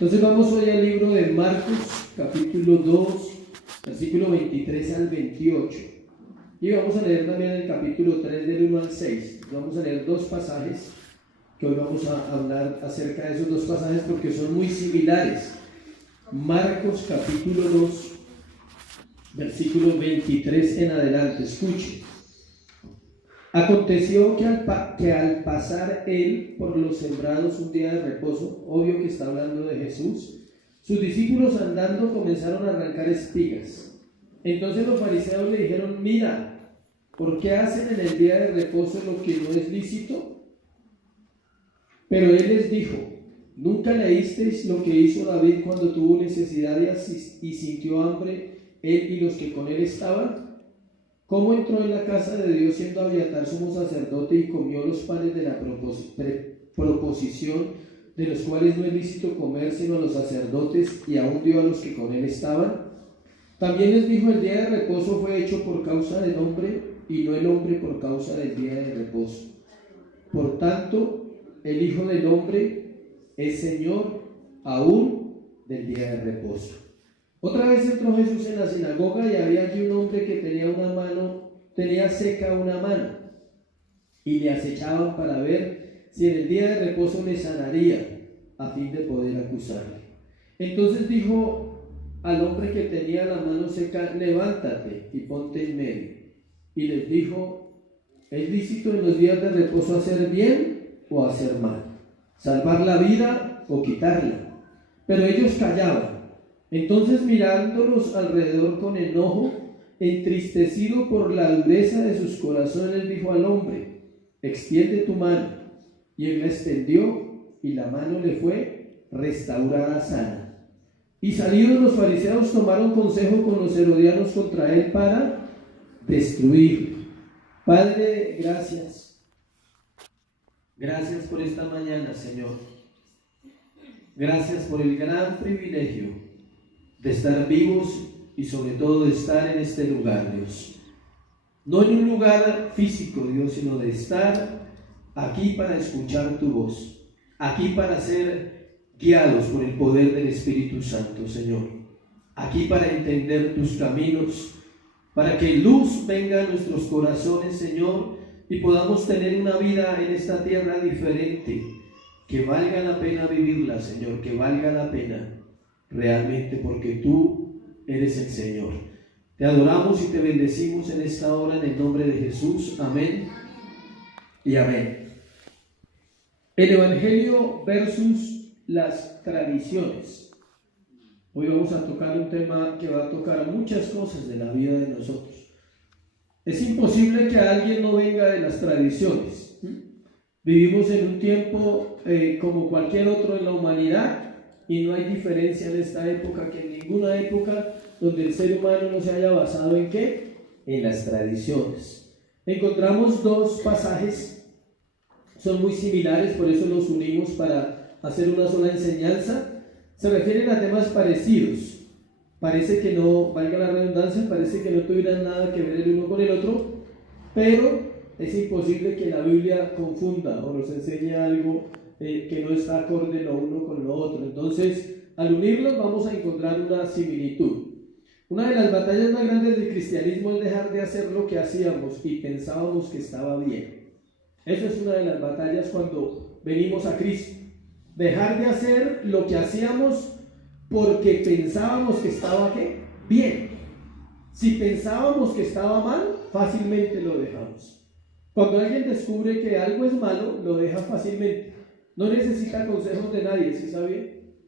Entonces vamos hoy al libro de Marcos, capítulo 2, versículo 23 al 28. Y vamos a leer también el capítulo 3 del 1 al 6. Vamos a leer dos pasajes, que hoy vamos a hablar acerca de esos dos pasajes porque son muy similares. Marcos, capítulo 2, versículo 23 en adelante. Escuche. Aconteció que al pasar él por los sembrados un día de reposo, obvio que está hablando de Jesús, sus discípulos andando comenzaron a arrancar espigas. Entonces los fariseos le dijeron: mira, ¿por qué hacen en el día de reposo lo que no es lícito? Pero él les dijo: ¿nunca leísteis lo que hizo David cuando tuvo necesidad y sintió hambre, él y los que con él estaban? ¿Cómo entró en la casa de Dios siendo Abiatar sumo sacerdote y comió los panes de la proposición, de los cuales no es lícito comer sino a los sacerdotes, y aún dio a los que con él estaban? También les dijo: el día de reposo fue hecho por causa del hombre, y no el hombre por causa del día de reposo. Por tanto, el Hijo del Hombre es Señor aún del día de reposo. Otra vez entró Jesús en la sinagoga y había allí un hombre que tenía seca una mano, y le acechaban para ver si en el día de reposo le sanaría, a fin de poder acusarle. Entonces dijo al hombre que tenía la mano seca: levántate y ponte en medio. Y les dijo: ¿es lícito en los días de reposo hacer bien o hacer mal? ¿Salvar la vida o quitarla? Pero ellos callaban. Entonces, mirándolos alrededor con enojo, entristecido por la dureza de sus corazones, dijo al hombre: extiende tu mano. Y él la extendió, y la mano le fue restaurada sana. Y salidos los fariseos tomaron consejo con los herodianos contra él para destruirlo. Padre, gracias. Gracias por esta mañana, Señor. Gracias por el gran privilegio de estar vivos y sobre todo de estar en este lugar, Dios. No en un lugar físico, Dios, sino de estar aquí para escuchar tu voz, aquí para ser guiados por el poder del Espíritu Santo, Señor. Aquí para entender tus caminos, para que luz venga a nuestros corazones, Señor, y podamos tener una vida en esta tierra diferente, que valga la pena vivirla, Señor, que valga la pena realmente, porque tú eres el Señor. Te adoramos y te bendecimos en esta hora en el nombre de Jesús. Amén y amén. El Evangelio versus las tradiciones. Hoy vamos a tocar un tema que va a tocar muchas cosas de la vida de nosotros. Es imposible que alguien no venga de las tradiciones. Vivimos en un tiempo como cualquier otro en la humanidad, y no hay diferencia en esta época que en ninguna época donde el ser humano no se haya basado en ¿qué? En las tradiciones. Encontramos dos pasajes, son muy similares, por eso los unimos para hacer una sola enseñanza. Se refieren a temas parecidos. Parece que no, valga la redundancia, parece que no tuvieran nada que ver el uno con el otro, pero es imposible que la Biblia confunda o nos enseñe algo que no está acorde lo uno con lo otro. Entonces, al unirlos vamos a encontrar una similitud. Una de las batallas más grandes del cristianismo es dejar de hacer lo que hacíamos y pensábamos que estaba bien. Esa es una de las batallas cuando venimos a Cristo. Dejar de hacer lo que hacíamos porque pensábamos que estaba ¿qué? Bien. Si pensábamos que estaba mal, fácilmente lo dejamos. Cuando alguien descubre que algo es malo, lo deja fácilmente. No necesita consejos de nadie, ¿sí sabía?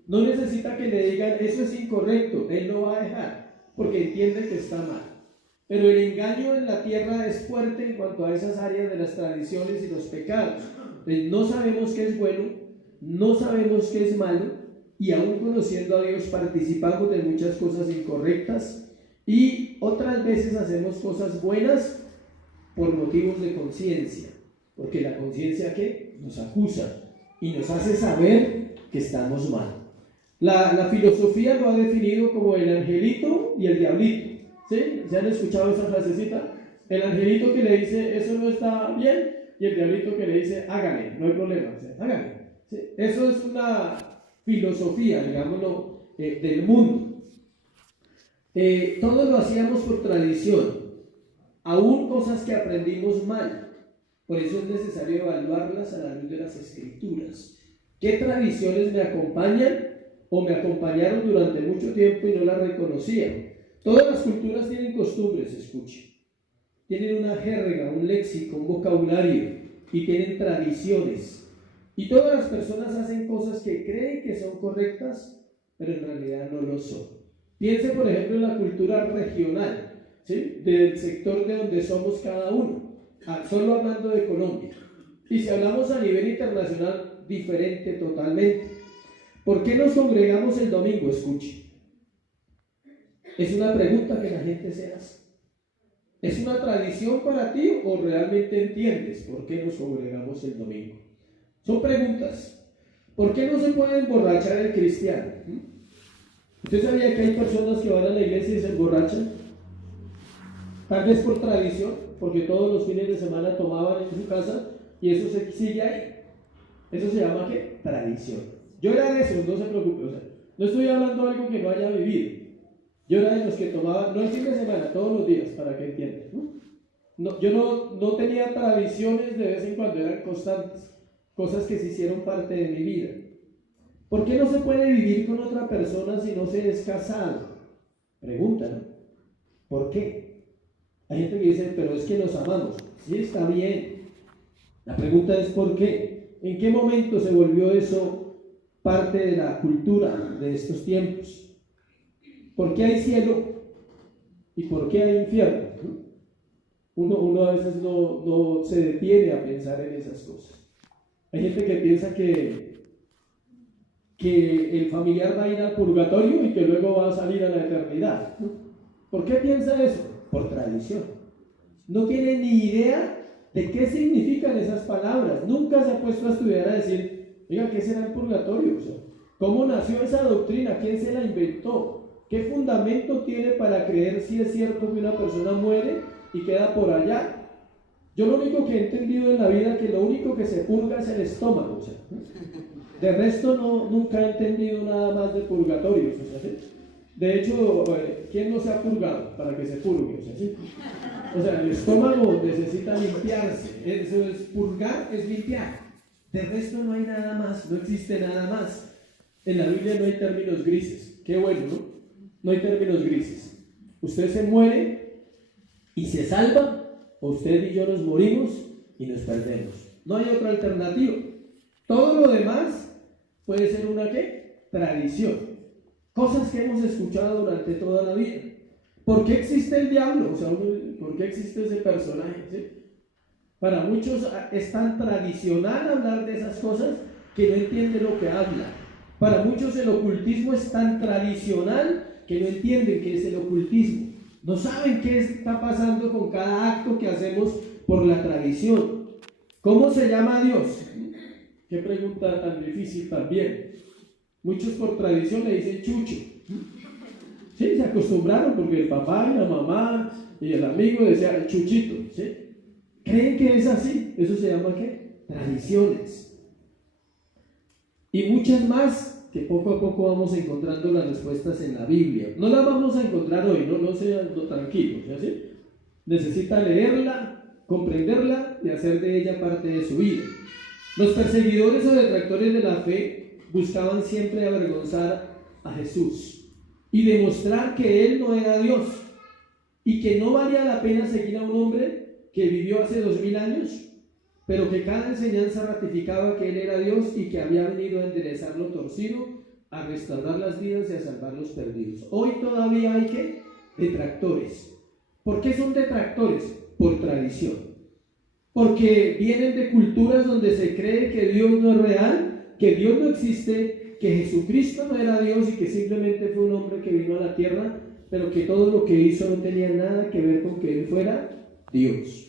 No necesita que le digan: eso es incorrecto, él lo va a dejar, porque entiende que está mal. Pero el engaño en la tierra es fuerte en cuanto a esas áreas de las tradiciones y los pecados. Entonces, no sabemos qué es bueno, no sabemos qué es malo, y aún conociendo a Dios participamos de muchas cosas incorrectas, y otras veces hacemos cosas buenas por motivos de conciencia, porque la conciencia ¿qué? Nos acusa y nos hace saber que estamos mal. La filosofía lo ha definido como el angelito y el diablito. ¿Sí? ¿Se han escuchado esa frasecita? El angelito que le dice: eso no está bien, y el diablito que le dice: hágale, no hay problema, hágale. ¿Sí? Eso es una filosofía, digámoslo, del mundo. Todo lo hacíamos por tradición, aún cosas que aprendimos mal. Por eso es necesario evaluarlas a la luz de las Escrituras. ¿Qué tradiciones me acompañan o me acompañaron durante mucho tiempo y no las reconocía? Todas las culturas tienen costumbres, escuche. Tienen una jerga, un léxico, un vocabulario y tienen tradiciones. Y todas las personas hacen cosas que creen que son correctas, pero en realidad no lo son. Piense, por ejemplo, en la cultura regional, ¿sí?, del sector de donde somos cada uno, solo hablando de Colombia. Y si hablamos a nivel internacional, diferente totalmente. ¿Por qué nos congregamos el domingo? Escuche. Es una pregunta que la gente se hace. ¿Es una tradición para ti o realmente entiendes por qué nos congregamos el domingo? Son preguntas. ¿Por qué no se puede emborrachar el cristiano? ¿Usted sabía que hay personas que van a la iglesia y se emborrachan? Tal vez por tradición, porque todos los fines de semana tomaban en su casa y eso se sigue ahí. Eso se llama ¿qué? Tradición. Yo era de esos, no se preocupe. O sea, no estoy hablando de algo que no haya vivido. Yo era de los que tomaban, no el fin de semana, todos los días, para que entiendan. Yo no tenía tradiciones de vez en cuando, eran constantes, cosas que se hicieron parte de mi vida. ¿Por qué no se puede vivir con otra persona si no se es casado? Pregunta, ¿no? ¿Por qué? Hay gente que dice, pero es que nos amamos. Sí, está bien. La pregunta es ¿por qué? ¿En qué momento se volvió eso parte de la cultura de estos tiempos? ¿Por qué hay cielo y por qué hay infierno? Uno a veces no se detiene a pensar en esas cosas. Hay gente que piensa que el familiar va a ir al purgatorio y que luego va a salir a la eternidad. ¿Por qué piensa eso? Por tradición. No tiene ni idea de qué significan esas palabras. Nunca se ha puesto a estudiar a decir, oiga, ¿qué será el purgatorio? O sea, ¿cómo nació esa doctrina? ¿Quién se la inventó? ¿Qué fundamento tiene para creer si es cierto que una persona muere y queda por allá? Yo lo único que he entendido en la vida es que lo único que se purga es el estómago. O sea, de resto nunca he entendido nada más de purgatorio. O sea, ¿sí? De hecho, ¿quién no se ha purgado para que se purgue? O sea, ¿sí? O sea, el estómago necesita limpiarse. Eso es purgar, es limpiar. De resto no hay nada más, no existe nada más. En la Biblia no hay términos grises. Qué bueno, ¿no? No hay términos grises. Usted se muere y se salva, o usted y yo nos morimos y nos perdemos. No hay otra alternativa. Todo lo demás puede ser una ¿qué? Tradición. Cosas que hemos escuchado durante toda la vida. ¿Por qué existe el diablo? O sea, ¿por qué existe ese personaje? ¿Sí? Para muchos es tan tradicional hablar de esas cosas que no entiende lo que habla. Para muchos el ocultismo es tan tradicional que no entienden qué es el ocultismo. No saben qué está pasando con cada acto que hacemos por la tradición. ¿Cómo se llama a Dios? Qué pregunta tan difícil también. Muchos por tradición le dicen Chucho. Sí, se acostumbraron porque el papá y la mamá y el amigo decían Chuchito. ¿Sí? ¿Creen que es así? Eso se llama ¿qué? Tradiciones. Y muchas más que poco a poco vamos encontrando las respuestas en la Biblia. No las vamos a encontrar hoy, no sean tranquilos, ¿sí? Necesita leerla, comprenderla y hacer de ella parte de su vida. Los perseguidores o detractores de la fe buscaban siempre avergonzar a Jesús y demostrar que Él no era Dios y que no valía la pena seguir a un hombre que vivió hace 2000 años, pero que cada enseñanza ratificaba que Él era Dios y que había venido a enderezar lo torcido, a restaurar las vidas y a salvar los perdidos. Hoy todavía hay ¿qué? Detractores. ¿Por qué son detractores? Por tradición. Porque vienen de culturas donde se cree que Dios no es real, que Dios no existe, que Jesucristo no era Dios y que simplemente fue un hombre que vino a la tierra, pero que todo lo que hizo no tenía nada que ver con que Él fuera Dios.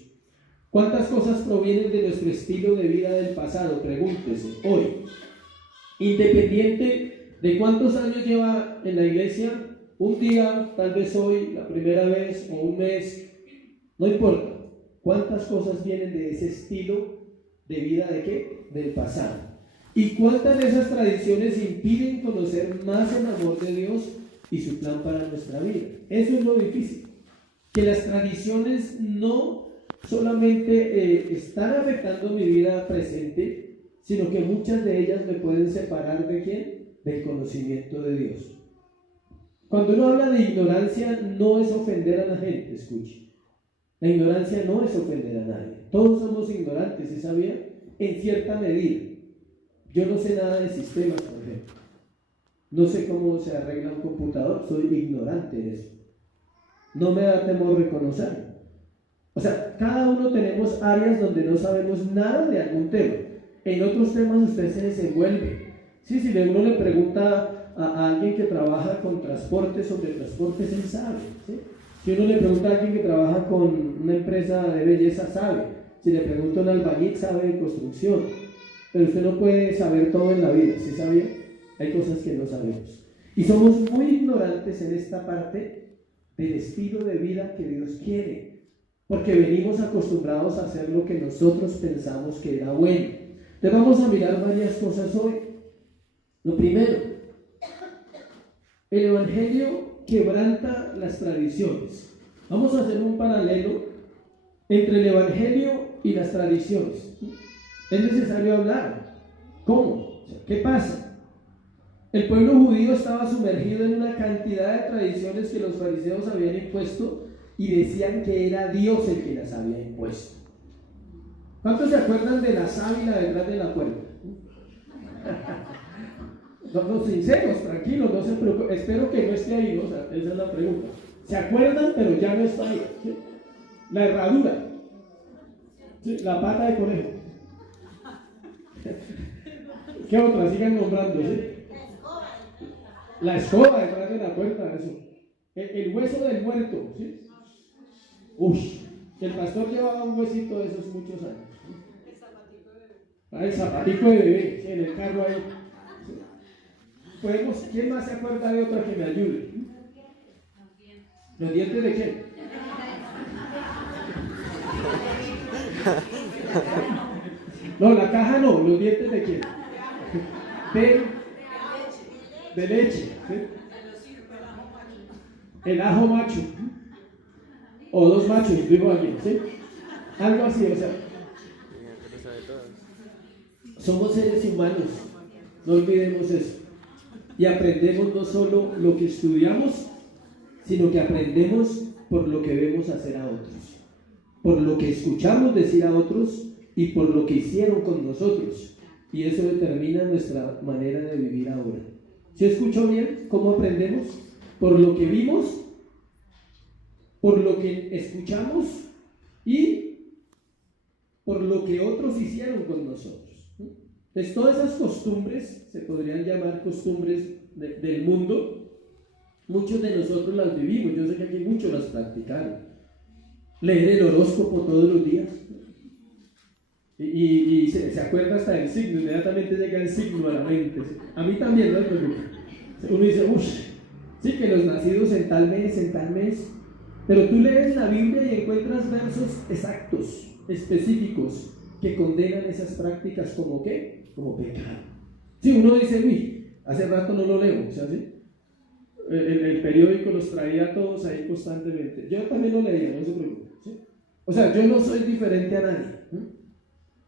¿Cuántas cosas provienen de nuestro estilo de vida del pasado? Pregúntese hoy. Independiente de cuántos años lleva en la iglesia, un día, tal vez hoy, la primera vez o un mes, no importa. ¿Cuántas cosas vienen de ese estilo de vida de qué? Del pasado. ¿Y cuántas de esas tradiciones impiden conocer más el amor de Dios y su plan para nuestra vida? Eso es lo difícil, que las tradiciones no solamente están afectando mi vida presente, sino que muchas de ellas me pueden separar ¿de quién? Del conocimiento de Dios. Cuando uno habla de ignorancia, no es ofender a la gente, escuche. La ignorancia no es ofender a nadie. Todos somos ignorantes, ¿sí sabía? En cierta medida. Yo no sé nada de sistemas, por ejemplo. No sé cómo se arregla un computador, soy ignorante de eso. No me da temor reconocerlo. O sea, cada uno tenemos áreas donde no sabemos nada de algún tema. En otros temas usted se desenvuelve. Sí, si uno le pregunta a alguien que trabaja con transportes, sobre transportes, él sabe. ¿Sí? Si uno le pregunta a alguien que trabaja con una empresa de belleza, sabe. Si le pregunta a un albañil, sabe de construcción. Pero usted no puede saber todo en la vida, ¿sí sabía? Hay cosas que no sabemos. Y somos muy ignorantes en esta parte del estilo de vida que Dios quiere. Porque venimos acostumbrados a hacer lo que nosotros pensamos que era bueno. Entonces vamos a mirar varias cosas hoy. Lo primero, el Evangelio quebranta las tradiciones. Vamos a hacer un paralelo entre el Evangelio y las tradiciones. Es necesario hablar. ¿Cómo? ¿Qué pasa? El pueblo judío estaba sumergido en una cantidad de tradiciones que los fariseos habían impuesto y decían que era Dios el que las había impuesto. ¿Cuántos se acuerdan de la sábila detrás de la puerta? No, sinceros, tranquilos, no se preocupen. Espero que no esté ahí, ¿no? O sea, esa es la pregunta. ¿Se acuerdan? Pero ya no está ahí. ¿Sí? La herradura, ¿sí? La pata de conejo. ¿Qué otra? Sigan nombrando, ¿sí? La escoba detrás de la puerta, eso. El hueso del muerto, ¿sí? El pastor llevaba un huesito de esos muchos años. El zapatico de bebé, ¿sí? En el carro ahí. ¿Sí? ¿Quién más se acuerda de otra que me ayude? ¿Los dientes de quién? No, la caja no, los dientes de quién? De leche, ¿sí? El ajo macho, o dos machos, digo alguien, ¿sí? Algo así, o sea, somos seres humanos, no olvidemos eso, y aprendemos no solo lo que estudiamos, sino que aprendemos por lo que vemos hacer a otros, por lo que escuchamos decir a otros y por lo que hicieron con nosotros, y eso determina nuestra manera de vivir ahora. ¿Sí escuchó bien cómo aprendemos? Por lo que vimos, por lo que escuchamos y por lo que otros hicieron con nosotros. Entonces, todas esas costumbres se podrían llamar costumbres del mundo. Muchos de nosotros las vivimos. Yo sé que aquí muchos las practicaron. Leer el horóscopo todos los días. Y se acuerda hasta del signo, inmediatamente llega el signo a la mente. A mí también, ¿no? Uno dice, sí, que los nacidos en tal mes, pero tú lees la Biblia y encuentras versos exactos, específicos, que condenan esas prácticas como ¿qué? Como pecado. Si uno dice, hace rato no lo leo, ¿sí? El periódico los traía todos ahí constantemente. Yo también lo leía, no se preocupe, ¿sí? O sea, yo no soy diferente a nadie, ¿sí?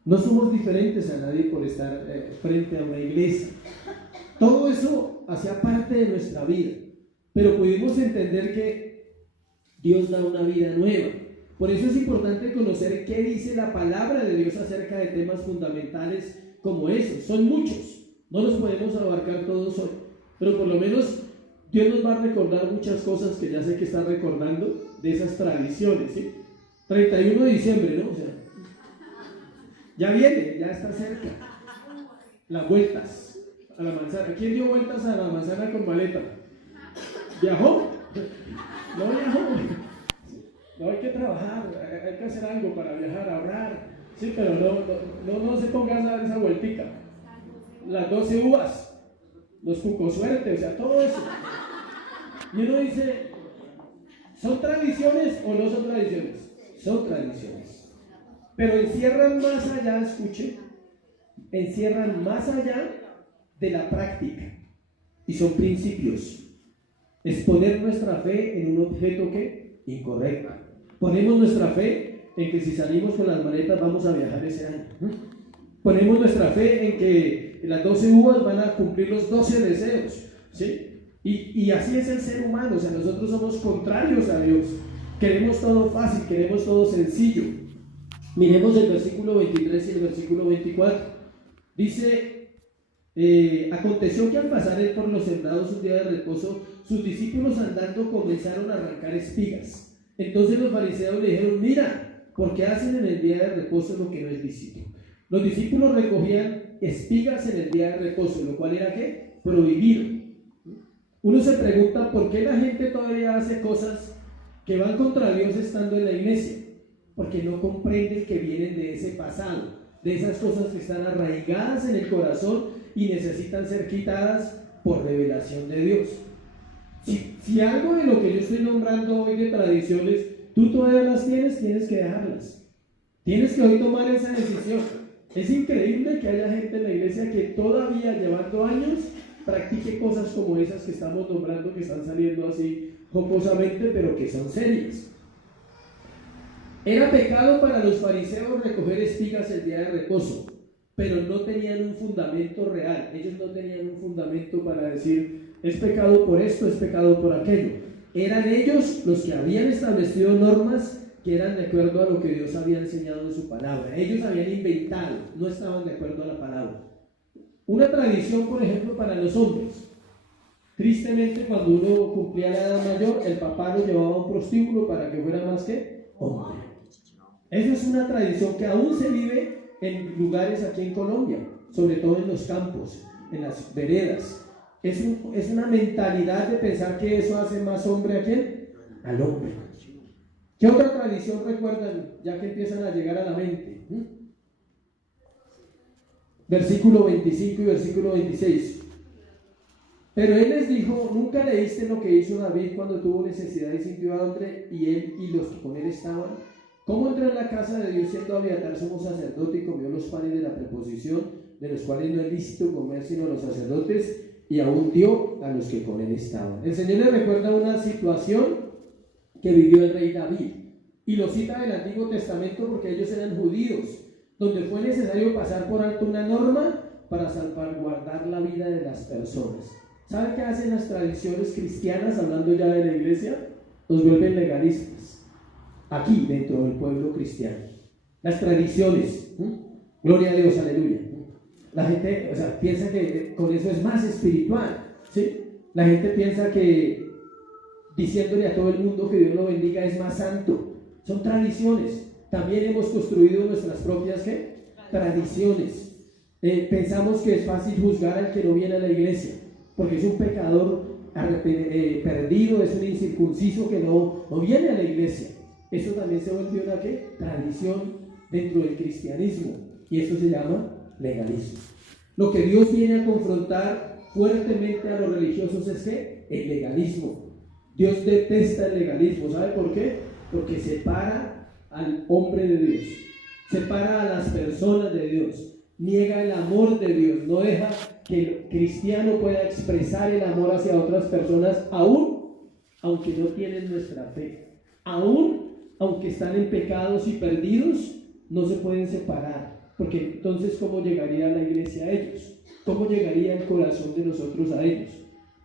No somos diferentes a nadie por estar frente a una iglesia. Todo eso hacía parte de nuestra vida, pero pudimos entender que Dios da una vida nueva. Por eso es importante conocer qué dice la palabra de Dios acerca de temas fundamentales como esos. Son muchos, no los podemos abarcar todos hoy, pero por lo menos Dios nos va a recordar muchas cosas que ya sé que está recordando de esas tradiciones, ¿sí? 31 de diciembre, ¿no? O sea, ya viene, ya está cerca. Las vueltas a la manzana. ¿Quién dio vueltas a la manzana con maleta? ¿Viajó? No viajó. No, hay que trabajar, hay que hacer algo para viajar, ahorrar. Sí, pero no se ponga a dar esa vueltica. Las 12 uvas, los cucosuertes, o sea, todo eso. Y uno dice, ¿son tradiciones o no son tradiciones? Son tradiciones. Pero encierran más allá, escuche, encierran más allá de la práctica y son principios. Es poner nuestra fe en un objeto que incorrecto. Ponemos nuestra fe en que si salimos con las maletas vamos a viajar ese año. Ponemos nuestra fe en que las 12 uvas van a cumplir los 12 deseos, ¿sí? Y así es el ser humano. O sea, nosotros somos contrarios a Dios. Queremos todo fácil, queremos todo sencillo. Miremos el versículo 23 y el versículo 24. Dice: aconteció que al pasar él por los sembrados un día de reposo, sus discípulos andando comenzaron a arrancar espigas. Entonces los fariseos le dijeron: mira, ¿por qué hacen en el día de reposo lo que no es lícito? Los discípulos recogían espigas en el día de reposo, lo cual era ¿qué? Prohibido. Uno se pregunta por qué la gente todavía hace cosas que van contra Dios estando en la iglesia, porque no comprenden que vienen de ese pasado, de esas cosas que están arraigadas en el corazón y necesitan ser quitadas por revelación de Dios. Si algo de lo que yo estoy nombrando hoy de tradiciones, tú todavía las tienes, tienes que dejarlas. Tienes que hoy tomar esa decisión. Es increíble que haya gente en la iglesia que todavía, llevando años, practique cosas como esas que estamos nombrando, que están saliendo así jocosamente, pero que son serias. Era pecado para los fariseos recoger espigas el día de reposo, pero no tenían un fundamento real. Ellos no tenían un fundamento para decir: es pecado por esto, es pecado por aquello. Eran ellos los que habían establecido normas que eran de acuerdo a lo que Dios había enseñado en su palabra. Ellos habían inventado, no estaban de acuerdo a la palabra. Una tradición, por ejemplo, para los hombres. Tristemente, cuando uno cumplía la edad mayor, el papá lo llevaba a un prostíbulo para que fuera más que hombre. Esa es una tradición que aún se vive en lugares aquí en Colombia, sobre todo en los campos, en las veredas. Es una mentalidad de pensar que eso hace más hombre ¿a quién? Al hombre. ¿Qué otra tradición recuerdan, ya que empiezan a llegar a la mente? Versículo 25 y versículo 26. Pero él les dijo: ¿nunca leíste lo que hizo David cuando tuvo necesidad y sintió hambre, y él y los que con él estaban? ¿Cómo entró en la casa de Dios siendo Abiatar sumo sacerdote y comió los panes de la preposición, de los cuales no es lícito comer sino a los sacerdotes, y aún dio a los que con él estaban? El Señor le recuerda una situación que vivió el rey David, y lo cita del Antiguo Testamento porque ellos eran judíos, donde fue necesario pasar por alto una norma para salvaguardar la vida de las personas. ¿Saben qué hacen las tradiciones cristianas, hablando ya de la iglesia? Los vuelven legalistas, aquí dentro del pueblo cristiano. Las tradiciones, gloria a Dios, aleluya. La gente, piensa que con eso es más espiritual, ¿sí? La gente piensa que diciéndole a todo el mundo que Dios lo bendiga es más santo. Son tradiciones. También hemos construido nuestras propias ¿qué? Tradiciones. Pensamos que es fácil juzgar al que no viene a la iglesia, porque es un pecador perdido, es un incircunciso que no viene a la iglesia. Eso también se volvió una ¿qué? Tradición dentro del cristianismo, y eso se llama legalismo. Lo que Dios viene a confrontar fuertemente a los religiosos es ¿qué? El legalismo. Dios detesta el legalismo. ¿Sabe por qué? Porque separa al hombre de Dios, separa a las personas de Dios, niega el amor de Dios, no deja que el cristiano pueda expresar el amor hacia otras personas, aún aunque no tienen nuestra fe, aún aunque están en pecados y perdidos, no se pueden separar, porque entonces ¿cómo llegaría la iglesia a ellos? ¿Cómo llegaría el corazón de nosotros a ellos?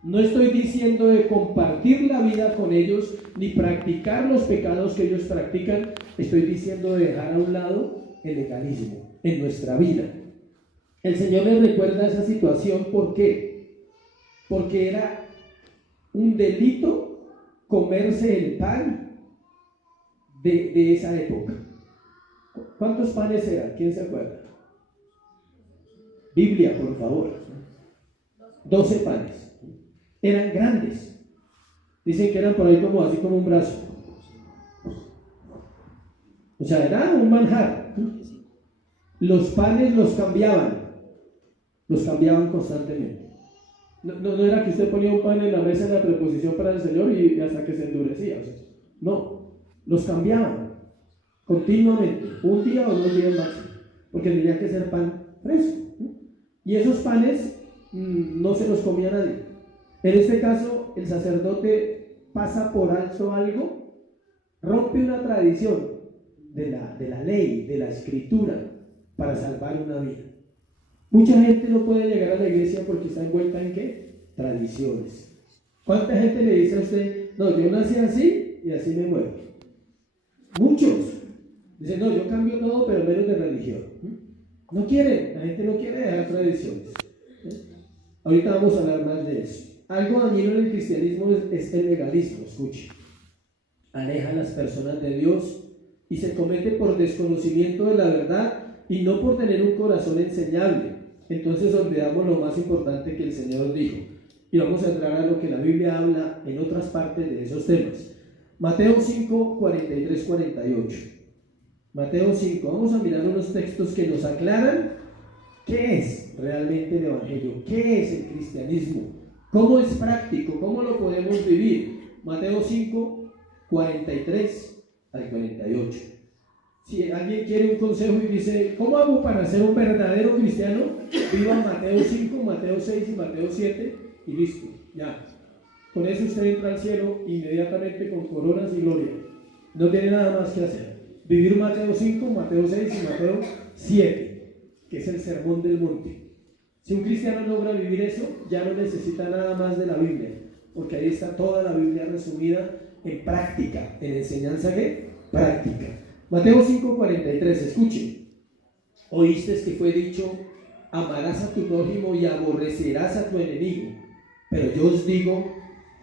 No estoy diciendo de compartir la vida con ellos, ni practicar los pecados que ellos practican. Estoy diciendo de dejar a un lado el legalismo en nuestra vida. El Señor les recuerda esa situación. ¿Por qué? Porque era un delito comerse el pan de esa época. ¿Cuántos panes eran? ¿Quién se acuerda? Biblia, por favor. 12 panes. Eran grandes. Dicen que eran por ahí como así como un brazo. O sea, era un manjar. Los panes los cambiaban constantemente. No era que usted ponía un pan en la mesa en la preposición para el Señor y hasta que se endurecía. O sea, no, los cambiaban continuamente, un día o 2 días máximo, porque tenía que ser pan fresco. y esos panes no se los comía nadie. En este caso, el sacerdote pasa por alto algo, rompe una tradición de la ley, de la escritura, para salvar una vida. Mucha gente no puede llegar a la iglesia porque está envuelta en ¿qué? Tradiciones. ¿Cuánta gente le dice a usted, no, yo nací así y así me muevo? Muchos dicen, no, yo cambio todo, pero menos de religión. No quieren, la gente no quiere dejar tradiciones. Ahorita vamos a hablar más de eso. Algo dañino en el cristianismo es el legalismo, escuche. Aleja a las personas de Dios y se comete por desconocimiento de la verdad y no por tener un corazón enseñable. Entonces olvidamos lo más importante que el Señor dijo. Y vamos a entrar a lo que la Biblia habla en otras partes de esos temas. Mateo 5, 43, 48. Mateo 5, vamos a mirar unos textos que nos aclaran qué es realmente el Evangelio, qué es el cristianismo, cómo es práctico, cómo lo podemos vivir. Mateo 5, 43 al 48. Si alguien quiere un consejo y dice, ¿cómo hago para ser un verdadero cristiano? Viva Mateo 5, Mateo 6 y Mateo 7 y listo, ya. Con eso usted entra al cielo inmediatamente con coronas y gloria. No tiene nada más que hacer. Vivir Mateo 5, Mateo 6 y Mateo 7, que es el sermón del monte. Si un cristiano logra vivir eso, ya no necesita nada más de la Biblia, porque ahí está toda la Biblia resumida en práctica, en enseñanza ¿qué? Práctica. Mateo 5, 43, escuchen. Oíste que fue dicho, amarás a tu prójimo y aborrecerás a tu enemigo. Pero yo os digo,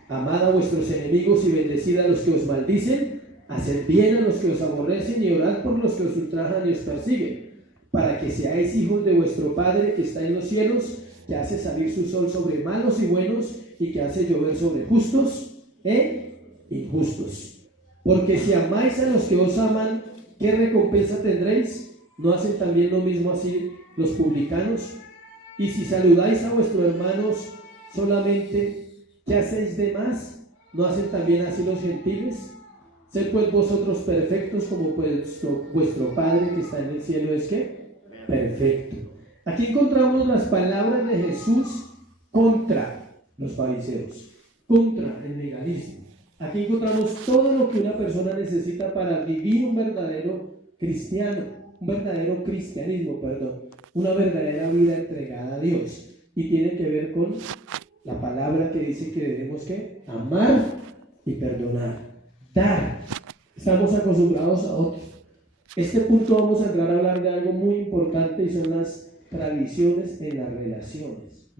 amad a vuestros enemigos y bendecid a los que os maldicen, haced bien a los que os aborrecen y orad por los que os ultrajan y os persiguen, para que seáis hijos de vuestro Padre que está en los cielos, que hace salir su sol sobre malos y buenos y que hace llover sobre justos e injustos. Porque si amáis a los que os aman, ¿qué recompensa tendréis? ¿No hacen también lo mismo así los publicanos? Y si saludáis a vuestros hermanos solamente, ¿qué hacéis de más? ¿No hacen también así los gentiles? Sed pues vosotros perfectos como vuestro Padre que está en el cielo es ¿qué? Perfecto. Aquí encontramos las palabras de Jesús contra los fariseos, contra el legalismo. Aquí encontramos todo lo que una persona necesita para vivir un verdadero cristianismo, una verdadera vida entregada a Dios. Y tiene que ver con la palabra que dice que debemos ¿qué? Amar y perdonar, dar. Estamos acostumbrados a otro. Este punto vamos a entrar a hablar de algo muy importante y son las tradiciones en las relaciones.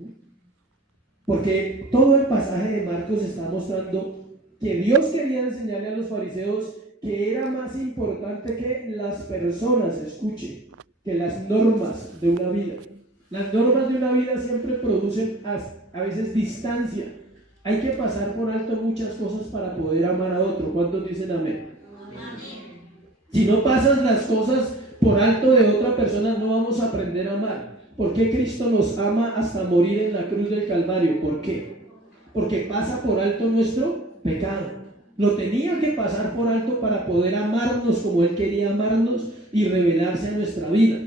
Porque todo el pasaje de Marcos está mostrando que Dios quería enseñarle a los fariseos que era más importante que las personas, escuche, que las normas de una vida. Las normas de una vida siempre producen a veces distancia. Hay que pasar por alto muchas cosas para poder amar a otro. ¿Cuántos dicen amén? Si no pasas las cosas por alto de otra persona, no vamos a aprender a amar. ¿Por qué Cristo nos ama hasta morir en la cruz del Calvario? ¿Por qué? Porque pasa por alto nuestro pecado. Lo tenía que pasar por alto para poder amarnos como Él quería amarnos y revelarse a nuestra vida.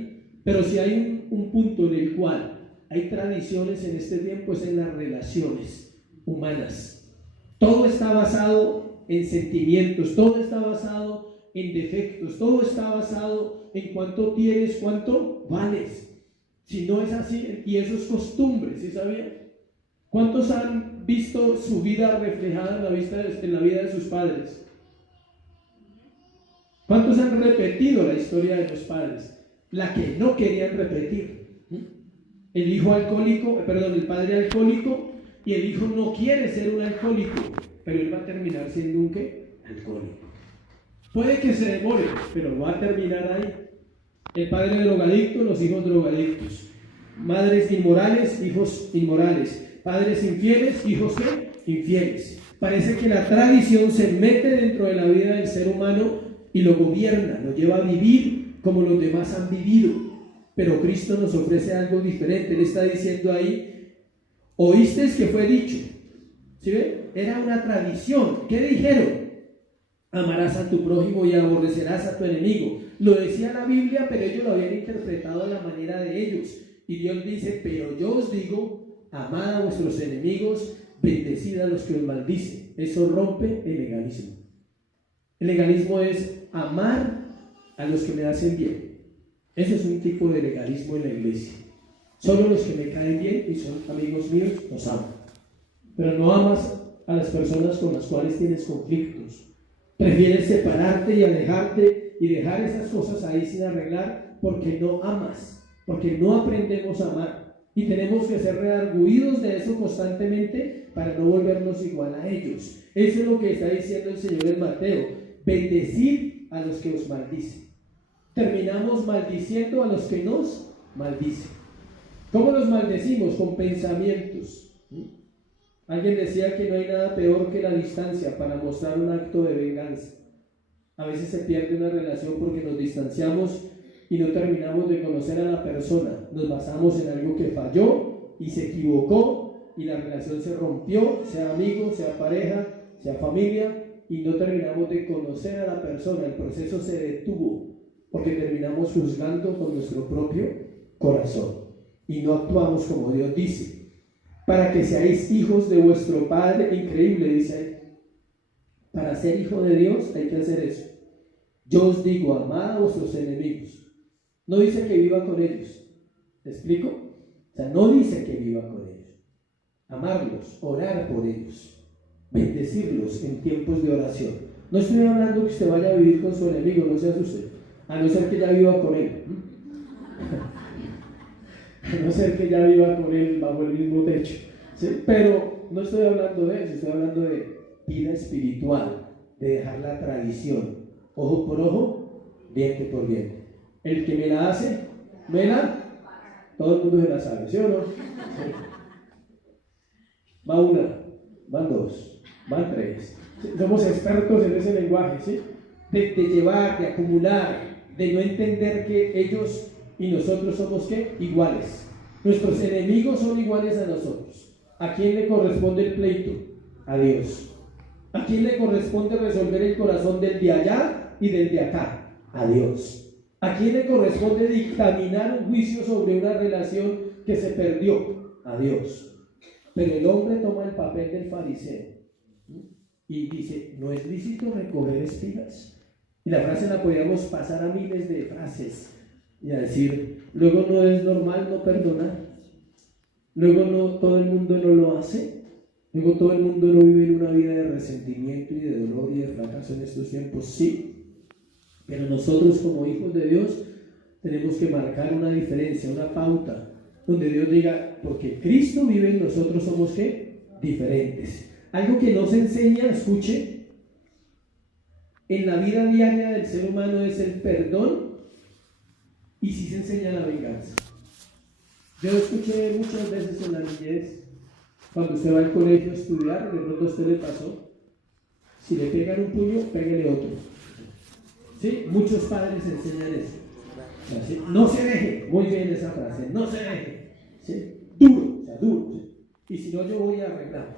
Pero si hay un punto en el cual hay tradiciones en este tiempo, es en las relaciones humanas. Todo está basado en sentimientos, todo está basado en defectos, todo está basado en cuánto tienes, cuánto vales. Si no es así, y eso es costumbre, ¿sí sabían? ¿Cuántos han visto su vida reflejada en la vida de sus padres? ¿Cuántos han repetido la historia de los padres? La que no querían repetir. El padre alcohólico, y el hijo no quiere ser un alcohólico, pero él va a terminar siendo un ¿qué? Alcohólico. Puede que se demore, pero va a terminar ahí. El padre drogadicto, los hijos drogadictos. Madres inmorales, hijos inmorales. Padres infieles, hijos ¿qué? Infieles. Parece que la tradición se mete dentro de la vida del ser humano y lo gobierna, lo lleva a vivir como los demás han vivido. Pero Cristo nos ofrece algo diferente. Él está diciendo ahí, oísteis que fue dicho. ¿Sí ven? Era una tradición. ¿Qué dijeron? Amarás a tu prójimo y aborrecerás a tu enemigo. Lo decía la Biblia, pero ellos lo habían interpretado a la manera de ellos. Y Dios dice, pero yo os digo, amad a vuestros enemigos, bendecid a los que os maldicen. Eso rompe el legalismo. El legalismo es amar a los que me hacen bien. Eso es un tipo de legalismo en la iglesia. Solo los que me caen bien y son amigos míos los amo. Pero no amas a las personas con las cuales tienes conflictos. Prefieres separarte y alejarte y dejar esas cosas ahí sin arreglar porque no amas, porque no aprendemos a amar. Y tenemos que ser redarguidos de eso constantemente para no volvernos igual a ellos. Eso es lo que está diciendo el Señor en Mateo. Bendecid a los que os maldicen. Terminamos maldiciendo a los que nos maldicen. ¿Cómo los maldecimos? Con pensamientos. Alguien decía que no hay nada peor que la distancia para mostrar un acto de venganza. A veces se pierde una relación porque nos distanciamos y no terminamos de conocer a la persona. Nos basamos en algo que falló y se equivocó y la relación se rompió, sea amigo, sea pareja, sea familia, y no terminamos de conocer a la persona. El proceso se detuvo porque terminamos juzgando con nuestro propio corazón y no actuamos como Dios dice. Para que seáis hijos de vuestro Padre, increíble, dice ahí. Para ser hijo de Dios hay que hacer eso. Yo os digo, amad a vuestros enemigos. No dice que viva con ellos. ¿Te explico? O sea, no dice que viva con ellos. Amarlos, orar por ellos, bendecirlos en tiempos de oración. No estoy hablando que usted vaya a vivir con su enemigo, no se asuste, a no ser que ya viva con él. A no ser que ya viva con él bajo el mismo techo. ¿Sí? Pero no estoy hablando de eso, estoy hablando de vida espiritual, de dejar la tradición. Ojo por ojo, diente por diente. El que me la hace, me la... Todo el mundo se la sabe, ¿sí o no? ¿Sí? Va una, van dos, van tres. ¿Sí? Somos expertos en ese lenguaje, ¿sí? De llevar, de acumular, de no entender que ellos y nosotros somos ¿qué? Iguales. Nuestros enemigos son iguales a nosotros. ¿A quién le corresponde el pleito? A Dios. ¿A quién le corresponde resolver el corazón del de allá y del de acá? A Dios. ¿A quién le corresponde dictaminar un juicio sobre una relación que se perdió? A Dios. Pero el hombre toma el papel del fariseo y dice, ¿no es lícito recoger espigas? Y la frase la podríamos pasar a miles de frases y a decir, luego no es normal no perdonar, luego no, todo el mundo no lo hace, luego todo el mundo no vive en una vida de resentimiento y de dolor y de fracaso en estos tiempos, sí, pero nosotros como hijos de Dios tenemos que marcar una diferencia, una pauta, donde Dios diga, porque Cristo vive en nosotros, somos ¿qué? Diferentes. Algo que no se enseña, escuche, en la vida diaria del ser humano es el perdón y sí se enseña la venganza. Yo escuché muchas veces en la niñez, cuando usted va al colegio a estudiar, de pronto a usted le pasó, si le pegan un puño, pégale otro. ¿Sí? Muchos padres enseñan eso. ¿Sí? No se deje, muy bien esa frase, no se deje. ¿Sí? Duro, o sea, duro. ¿Sí? Y si no, yo voy a arreglarlos.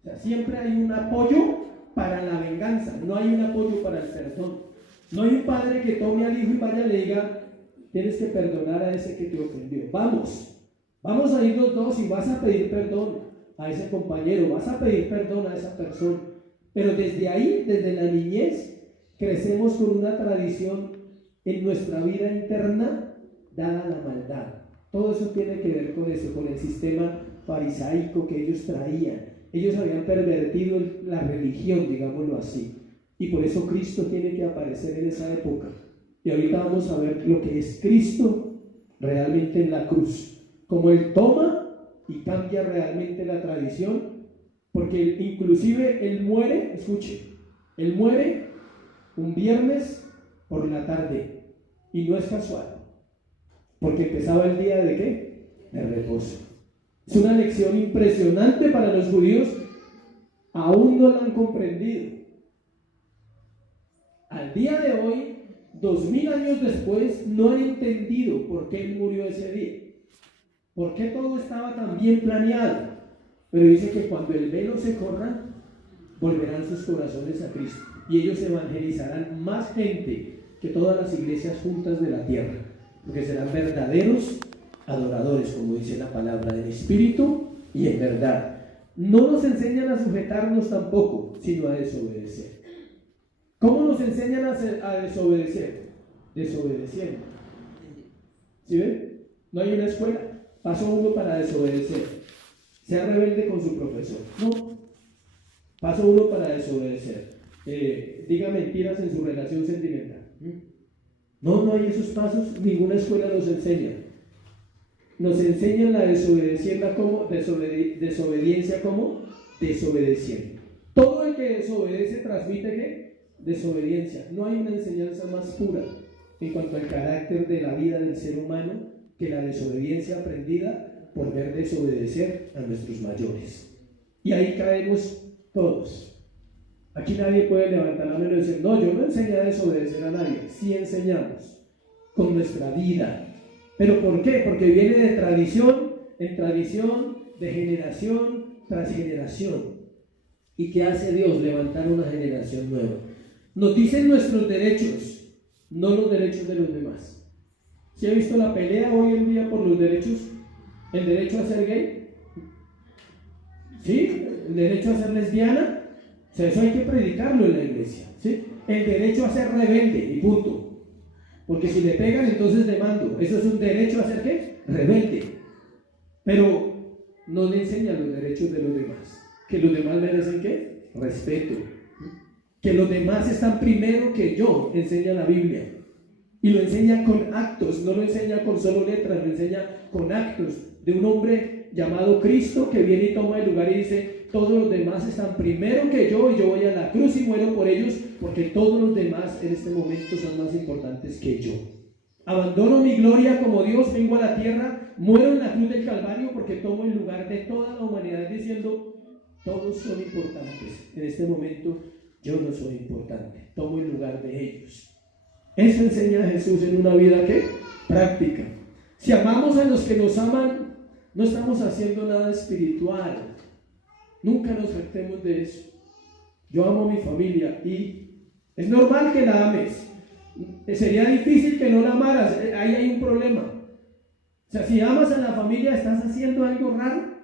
O sea, siempre hay un apoyo para la venganza, no hay un apoyo para el perdón. No hay un padre que tome al hijo y vaya y le diga, tienes que perdonar a ese que te ofendió. Vamos a ir los dos y vas a pedir perdón a ese compañero, vas a pedir perdón a esa persona. Pero desde ahí, desde la niñez, crecemos con una tradición en nuestra vida interna dada a la maldad. Todo eso tiene que ver con eso, con el sistema farisaico que ellos traían. Ellos habían pervertido la religión, digámoslo así. Y por eso Cristo tiene que aparecer en esa época. Y ahorita vamos a ver lo que es Cristo realmente en la cruz. Como Él toma y cambia realmente la tradición. Porque inclusive Él muere, escuche, Él muere un viernes por la tarde. Y no es casual. Porque empezaba el día de ¿qué? De reposo. Es una lección impresionante para los judíos. Aún no la han comprendido. Al día de hoy, 2000 años después, no han entendido por qué Él murió ese día. ¿Por qué todo estaba tan bien planeado? Pero dice que cuando el velo se corra, volverán sus corazones a Cristo. Y ellos evangelizarán más gente que todas las iglesias juntas de la tierra. Porque serán verdaderos adoradores, como dice la palabra, en espíritu y en verdad. No nos enseñan a sujetarnos tampoco, sino a desobedecer. ¿Cómo nos enseñan a desobedecer? Desobedeciendo. ¿Sí ven? No hay una escuela. Paso uno para desobedecer. Sea rebelde con su profesor. No. Paso uno para desobedecer. Diga mentiras en su relación sentimental. No hay esos pasos. Ninguna escuela los enseña. Nos enseñan la desobediencia como desobediencia como desobedeciendo. Todo el que desobedece transmite ¿qué? Desobediencia. No hay una enseñanza más pura en cuanto al carácter de la vida del ser humano que la desobediencia aprendida por ver desobedecer a nuestros mayores. Y ahí caemos todos. Aquí nadie puede levantar la mano y decir, no, yo no enseñé a desobedecer a nadie. Sí enseñamos con nuestra vida. ¿Pero por qué? Porque viene de tradición en tradición, de generación tras generación. ¿Y qué hace Dios? Levantar una generación nueva. Nos dicen nuestros derechos, no los derechos de los demás. ¿Sí ha visto la pelea hoy en día por los derechos? ¿El derecho a ser gay? ¿Sí? ¿El derecho a ser lesbiana? O sea, eso hay que predicarlo en la iglesia. ¿Sí? El derecho a ser rebelde, y punto. Porque si le pegan, entonces demando. Eso es un derecho a ser ¿qué? Rebelde. Pero no le enseñan los derechos de los demás. Que los demás merecen ¿qué? Respeto. Que los demás están primero que yo, enseña la Biblia. Y lo enseña con actos, no lo enseña con solo letras, lo enseña con actos de un hombre llamado Cristo que viene y toma el lugar y dice, todos los demás están primero que yo y yo voy a la cruz y muero por ellos porque todos los demás en este momento son más importantes que yo. Abandono mi gloria como Dios, vengo a la tierra, muero en la cruz del Calvario porque tomo el lugar de toda la humanidad diciendo, todos son importantes. En este momento yo no soy importante, tomo el lugar de ellos. Eso enseña Jesús en una vida ¿qué? Práctica. Si amamos a los que nos aman, no estamos haciendo nada espiritual. Nunca nos jactemos de eso. Yo amo a mi familia y es normal que la ames. Sería difícil que no la amaras. Ahí hay un problema. O sea, si amas a la familia, ¿estás haciendo algo raro?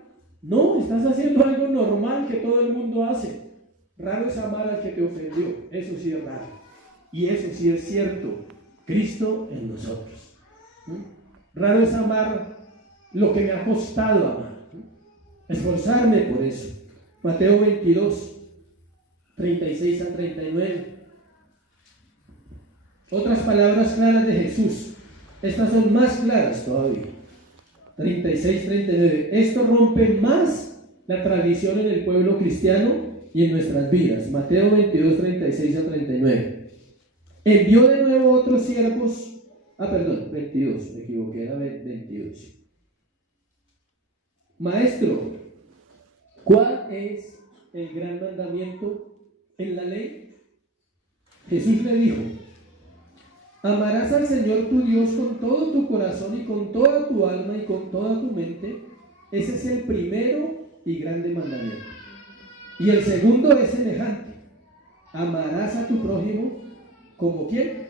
No, estás haciendo algo normal que todo el mundo hace. Raro es amar al que te ofendió. Eso sí es raro. Y eso sí es cierto. Cristo en nosotros. Raro es amar lo que me ha costado amar. Esforzarme por eso. Mateo 22, 36 a 39. Otras palabras claras de Jesús. Estas son más claras todavía. 36, 39. Esto rompe más la tradición en el pueblo cristiano y en nuestras vidas. Mateo 22, 36 a 39. Envió de nuevo otros siervos. 22, me equivoqué, era 22. Maestro, ¿cuál es el gran mandamiento en la ley? Jesús le dijo, amarás al Señor tu Dios con todo tu corazón y con toda tu alma y con toda tu mente. Ese es el primero y grande mandamiento. Y el segundo es semejante. Amarás a tu prójimo como ¿quién?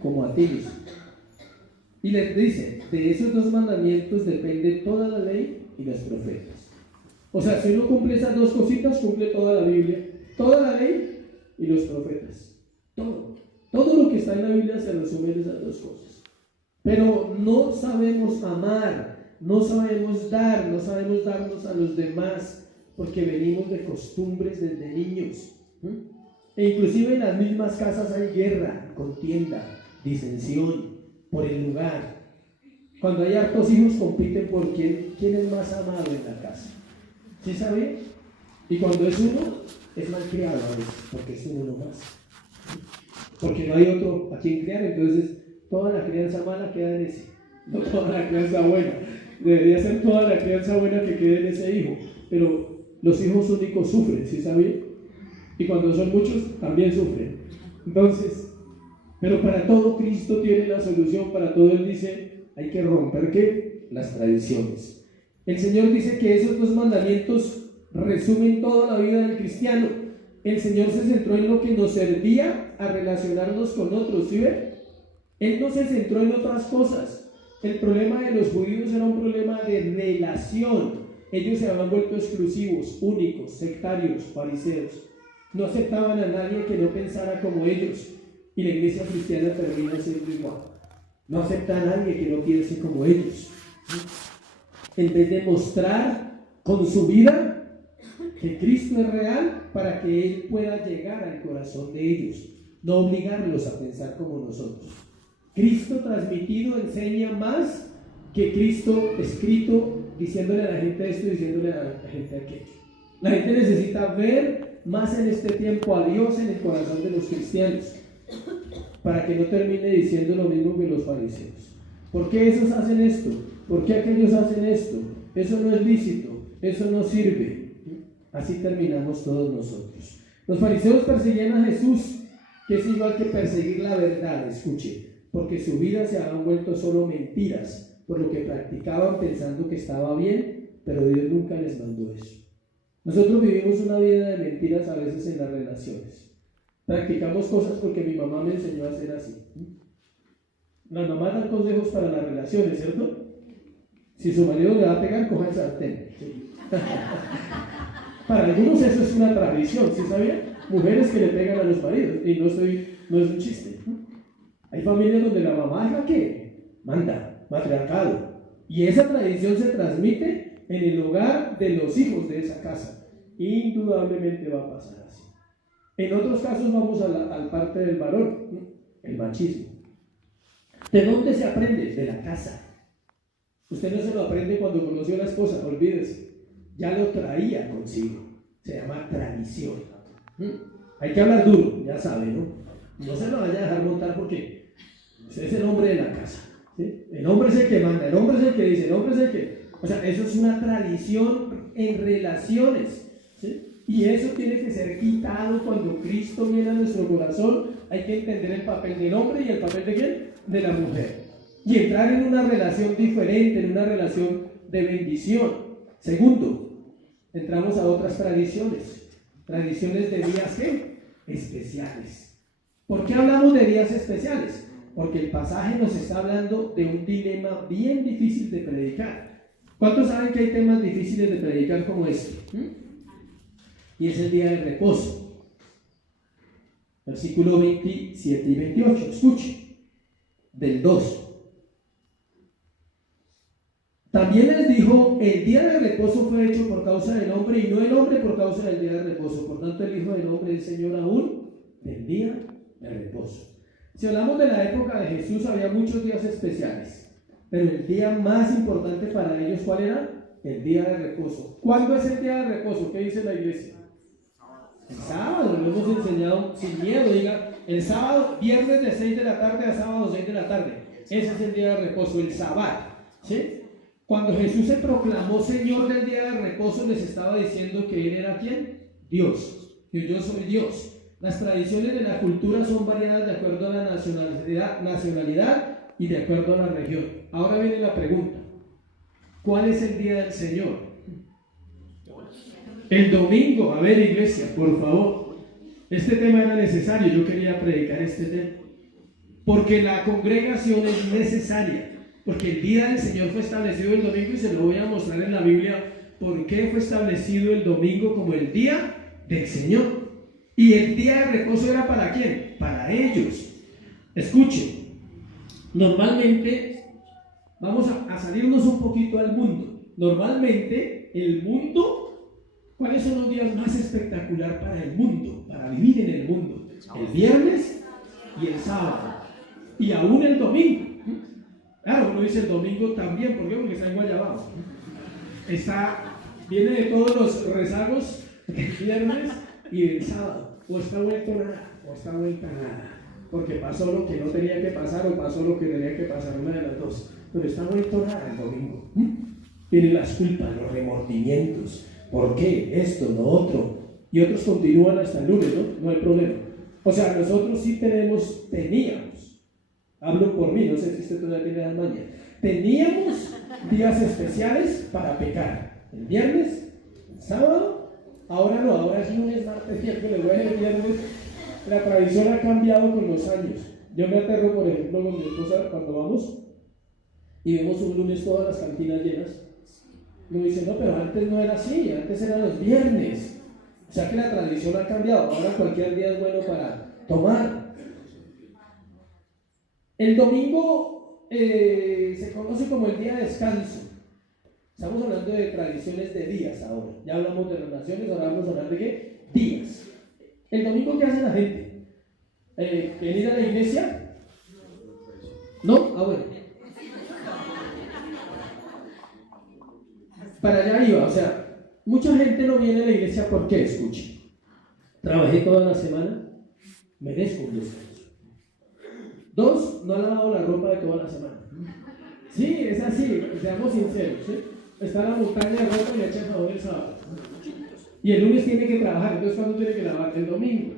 Como a ti mismo. Y les dice, de esos dos mandamientos depende toda la ley y los profetas. O sea, si uno cumple esas dos cositas, cumple toda la Biblia, toda la ley y los profetas. Todo lo que está en la Biblia se resume en esas dos cosas. Pero no sabemos amar, no sabemos dar, no sabemos darnos a los demás, porque venimos de costumbres desde niños. E inclusive en las mismas casas hay guerra, contienda, disensión por el lugar. Cuando hay hartos hijos compiten por quién es más amado en la casa. ¿Sí sabe? Y cuando es uno, es mal criado a veces, porque es uno nomás. Porque no hay otro a quien criar, entonces toda la crianza mala queda en ese, no toda la crianza buena. Debería ser toda la crianza buena que quede en ese hijo, pero los hijos únicos sufren, ¿sí sabe? Y cuando son muchos, también sufren. Entonces, pero para todo Cristo tiene la solución, para todo Él dice, hay que romper ¿qué? Las tradiciones. El Señor dice que esos dos mandamientos resumen toda la vida del cristiano. El Señor se centró en lo que nos servía a relacionarnos con otros, ¿sí ve? Él no se centró en otras cosas, El problema de los judíos era un problema de relación. Ellos se habían vuelto exclusivos, únicos, sectarios, fariseos. No aceptaban a nadie que no pensara como ellos. Y la iglesia cristiana termina siendo igual. No acepta a nadie que no piense como ellos. En vez de mostrar con su vida que Cristo es real para que Él pueda llegar al corazón de ellos, no obligarlos a pensar como nosotros. Cristo transmitido enseña más que Cristo escrito, diciéndole a la gente esto y diciéndole a la gente aquello. La gente necesita ver más en este tiempo a Dios en el corazón de los cristianos, para que no termine diciendo lo mismo que los fariseos. ¿Por qué esos hacen esto? ¿Por qué aquellos hacen esto? Eso no es lícito, eso no sirve. Así terminamos todos nosotros. Los fariseos perseguían a Jesús, que es igual que perseguir la verdad, escuche, porque su vida se habían vuelto solo mentiras, por lo que practicaban pensando que estaba bien, pero Dios nunca les mandó eso. Nosotros vivimos una vida de mentiras a veces en las relaciones. Practicamos cosas porque mi mamá me enseñó a hacer así. Las mamás dan consejos para las relaciones, ¿cierto? Si su marido le va a pegar, coja el sartén. Para algunos eso es una tradición, ¿sí sabían? Mujeres que le pegan a los maridos, y no es un chiste. Hay familias donde la mamá es la que manda, matriarcado, y esa tradición se transmite en el hogar de los hijos de esa casa. Indudablemente va a pasar así. En otros casos vamos al parte del varón, el machismo. ¿De dónde se aprende? De la casa. Usted no se lo aprende cuando conoció a la esposa, olvídese. Ya lo traía consigo. Se llama tradición. Hay que hablar duro, ya sabe, ¿no? No se lo vaya a dejar montar porque usted es el hombre de la casa, ¿sí? El hombre es el que manda, el hombre es el que dice, el hombre es el que... O sea, eso es una tradición en relaciones, ¿sí? Y eso tiene que ser quitado cuando Cristo viene a nuestro corazón. Hay que entender el papel del hombre y el papel de ¿quién? De la mujer. Y entrar en una relación diferente, en una relación de bendición. Segundo, entramos a otras tradiciones. Tradiciones de días ¿qué? Especiales. ¿Por qué hablamos de días especiales? Porque el pasaje nos está hablando de un dilema bien difícil de predicar. ¿Cuántos saben que hay temas difíciles de predicar como este? Y es el día de reposo. Versículo 27 y 28, escuche, del 2. También les dijo, el día de reposo fue hecho por causa del hombre y no el hombre por causa del día de reposo. Por tanto, el Hijo del Hombre es Señor aún del día de reposo. Si hablamos de la época de Jesús, había muchos días especiales, pero el día más importante para ellos, ¿cuál era? El día de reposo. ¿Cuándo es el día de reposo? ¿Qué dice la iglesia? El sábado, lo hemos enseñado sin miedo, diga, el sábado, viernes de 6 de la tarde a sábado 6 de la tarde. Ese es el día de reposo, el sabbat, ¿sí? Cuando Jesús se proclamó Señor del día de reposo, les estaba diciendo que Él era ¿quién? Dios, que yo soy Dios. Las tradiciones de la cultura son variadas de acuerdo a la nacionalidad y de acuerdo a la región. Ahora viene la pregunta, ¿cuál es el día del Señor? El domingo. A ver, iglesia, por favor, este tema era necesario, yo quería predicar este tema, porque la congregación es necesaria, porque el día del Señor fue establecido el domingo y se lo voy a mostrar en la Biblia por qué fue establecido el domingo como el día del Señor. Y el día de reposo era ¿para quién? Para ellos. Escuchen, normalmente, vamos a salirnos un poquito al mundo. Normalmente, el mundo, ¿cuáles son los días más espectaculares para el mundo? Para vivir en el mundo. El viernes y el sábado. Y aún el domingo. Claro, uno dice el domingo también, ¿por qué? Porque está en Guayabao. Viene de todos los rezagos del viernes y del sábado. O está vuelto nada, o está vuelta nada. Porque pasó lo que no tenía que pasar o pasó lo que tenía que pasar, una de las dos. Pero está vuelto nada el domingo. Tienen las culpas, los remordimientos. ¿Por qué? Esto, lo otro. Y otros continúan hasta el lunes, ¿no? No hay problema. O sea, nosotros sí teníamos, hablo por mí, no sé si usted todavía tiene las mañas, teníamos días especiales para pecar. El viernes, el sábado, ahora no, ahora es lunes, martes, miércoles, jueves, viernes. La tradición ha cambiado con los años. Yo me aterro, por ejemplo, con mi esposa cuando vamos y vemos un lunes todas las cantinas llenas, uno dice, no, pero antes no era así, antes eran los viernes. O sea que la tradición ha cambiado, ahora cualquier día es bueno para tomar. El domingo se conoce como el día de descanso. Estamos hablando de tradiciones de días ahora. Ya hablamos de las naciones, ahora vamos a hablar de ¿qué? Días. El domingo, ¿qué hace la gente? ¿Venir a la iglesia? ¿No? Ah, bueno. Para allá iba, o sea, mucha gente no viene a la iglesia porque, escuche, trabajé toda la semana, merezco un descanso. 2, no ha lavado la ropa de toda la semana. Sí, es así, seamos sinceros, ¿sí? Está la montaña de ropa y le echa el jabón el sábado. Y el lunes tiene que trabajar, entonces ¿cuándo tiene que lavar? El domingo.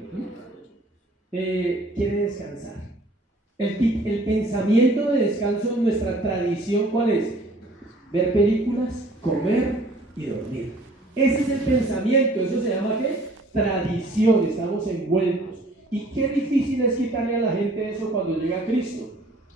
Quiere descansar. El pensamiento de descanso en nuestra tradición, ¿cuál es? Ver películas, comer y dormir. Ese es el pensamiento, eso se llama ¿qué? Tradición, estamos envueltos. Y qué difícil es quitarle a la gente eso cuando llega a Cristo.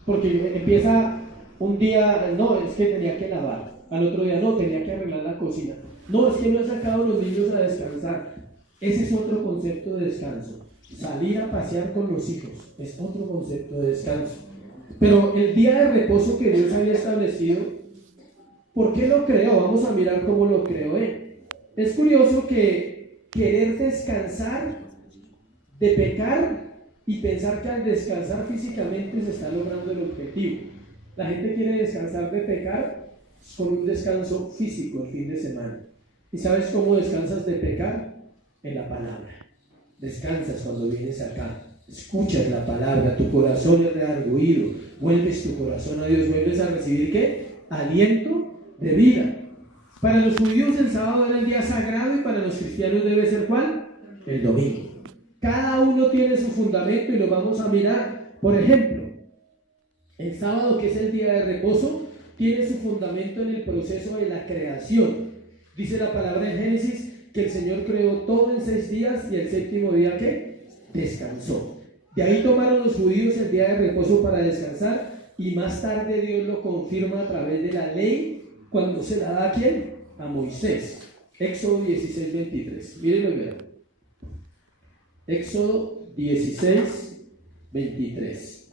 Porque empieza un día, no, es que tenía que lavar. Al otro día, no, tenía que arreglar la cocina. No, es que no he sacado a los niños a descansar. Ese es otro concepto de descanso. Salir a pasear con los hijos es otro concepto de descanso. Pero el día de reposo que Dios había establecido, ¿por qué lo creó? Vamos a mirar cómo lo creó Él. Es curioso que querer descansar de pecar y pensar que al descansar físicamente se está logrando el objetivo. La gente quiere descansar de pecar con un descanso físico el fin de semana. ¿Y sabes cómo descansas de pecar? En la palabra. Descansas cuando vienes acá, escuchas la palabra, tu corazón es redarguido, vuelves tu corazón a Dios, vuelves a recibir ¿qué? Aliento de vida. Para los judíos el sábado era el día sagrado y para los cristianos debe ser ¿cuál? El domingo. Cada uno tiene su fundamento y lo vamos a mirar. Por ejemplo, el sábado, que es el día de reposo, tiene su fundamento en el proceso de la creación. Dice la palabra en Génesis que el Señor creó todo en 6 días y el séptimo día ¿qué? Descansó. De ahí tomaron los judíos el día de reposo para descansar y más tarde Dios lo confirma a través de la ley cuando se la da ¿a quién? A Moisés. Éxodo 16, 23. Mírenlo bien. Éxodo 16, 23.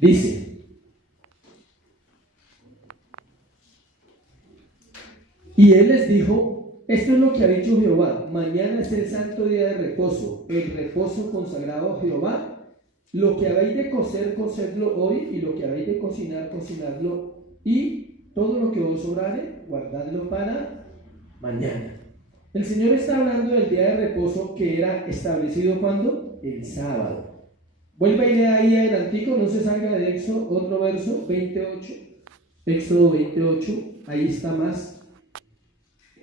Dice: y él les dijo, esto es lo que ha dicho Jehová, mañana es el santo día de reposo, el reposo consagrado a Jehová, lo que habéis de cocer, cocedlo hoy, y lo que habéis de cocinar, cocinadlo, y todo lo que os sobrare, guardadlo para mañana. El Señor está hablando del día de reposo que era establecido ¿cuándo? El sábado. Vuelva y lea ahí adelantico, no se salga de Éxodo, otro verso, 28, Éxodo 28, ahí está más.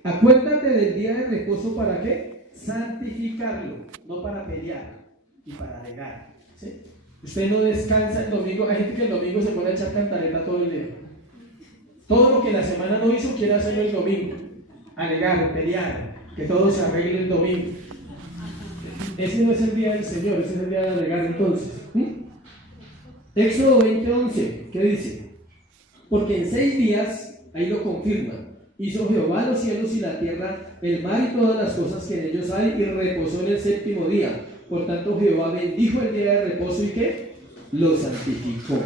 Acuérdate del día de reposo, ¿para qué? Santificarlo, no para pelear y para alegar, ¿sí? Usted no descansa el domingo, hay gente que el domingo se pone a echar cantareta todo el día. Todo lo que la semana no hizo quiere hacerlo el domingo, alegar, pelear, que todo se arregle el domingo. Ese no es el día del Señor, ese es el día de alegar entonces. Éxodo 20:11, ¿qué dice? Porque en 6 días, ahí lo confirma, hizo Jehová los cielos y la tierra, el mar y todas las cosas que en ellos hay, y reposó en el séptimo día. Por tanto, Jehová bendijo el día de reposo y ¿qué? Lo santificó.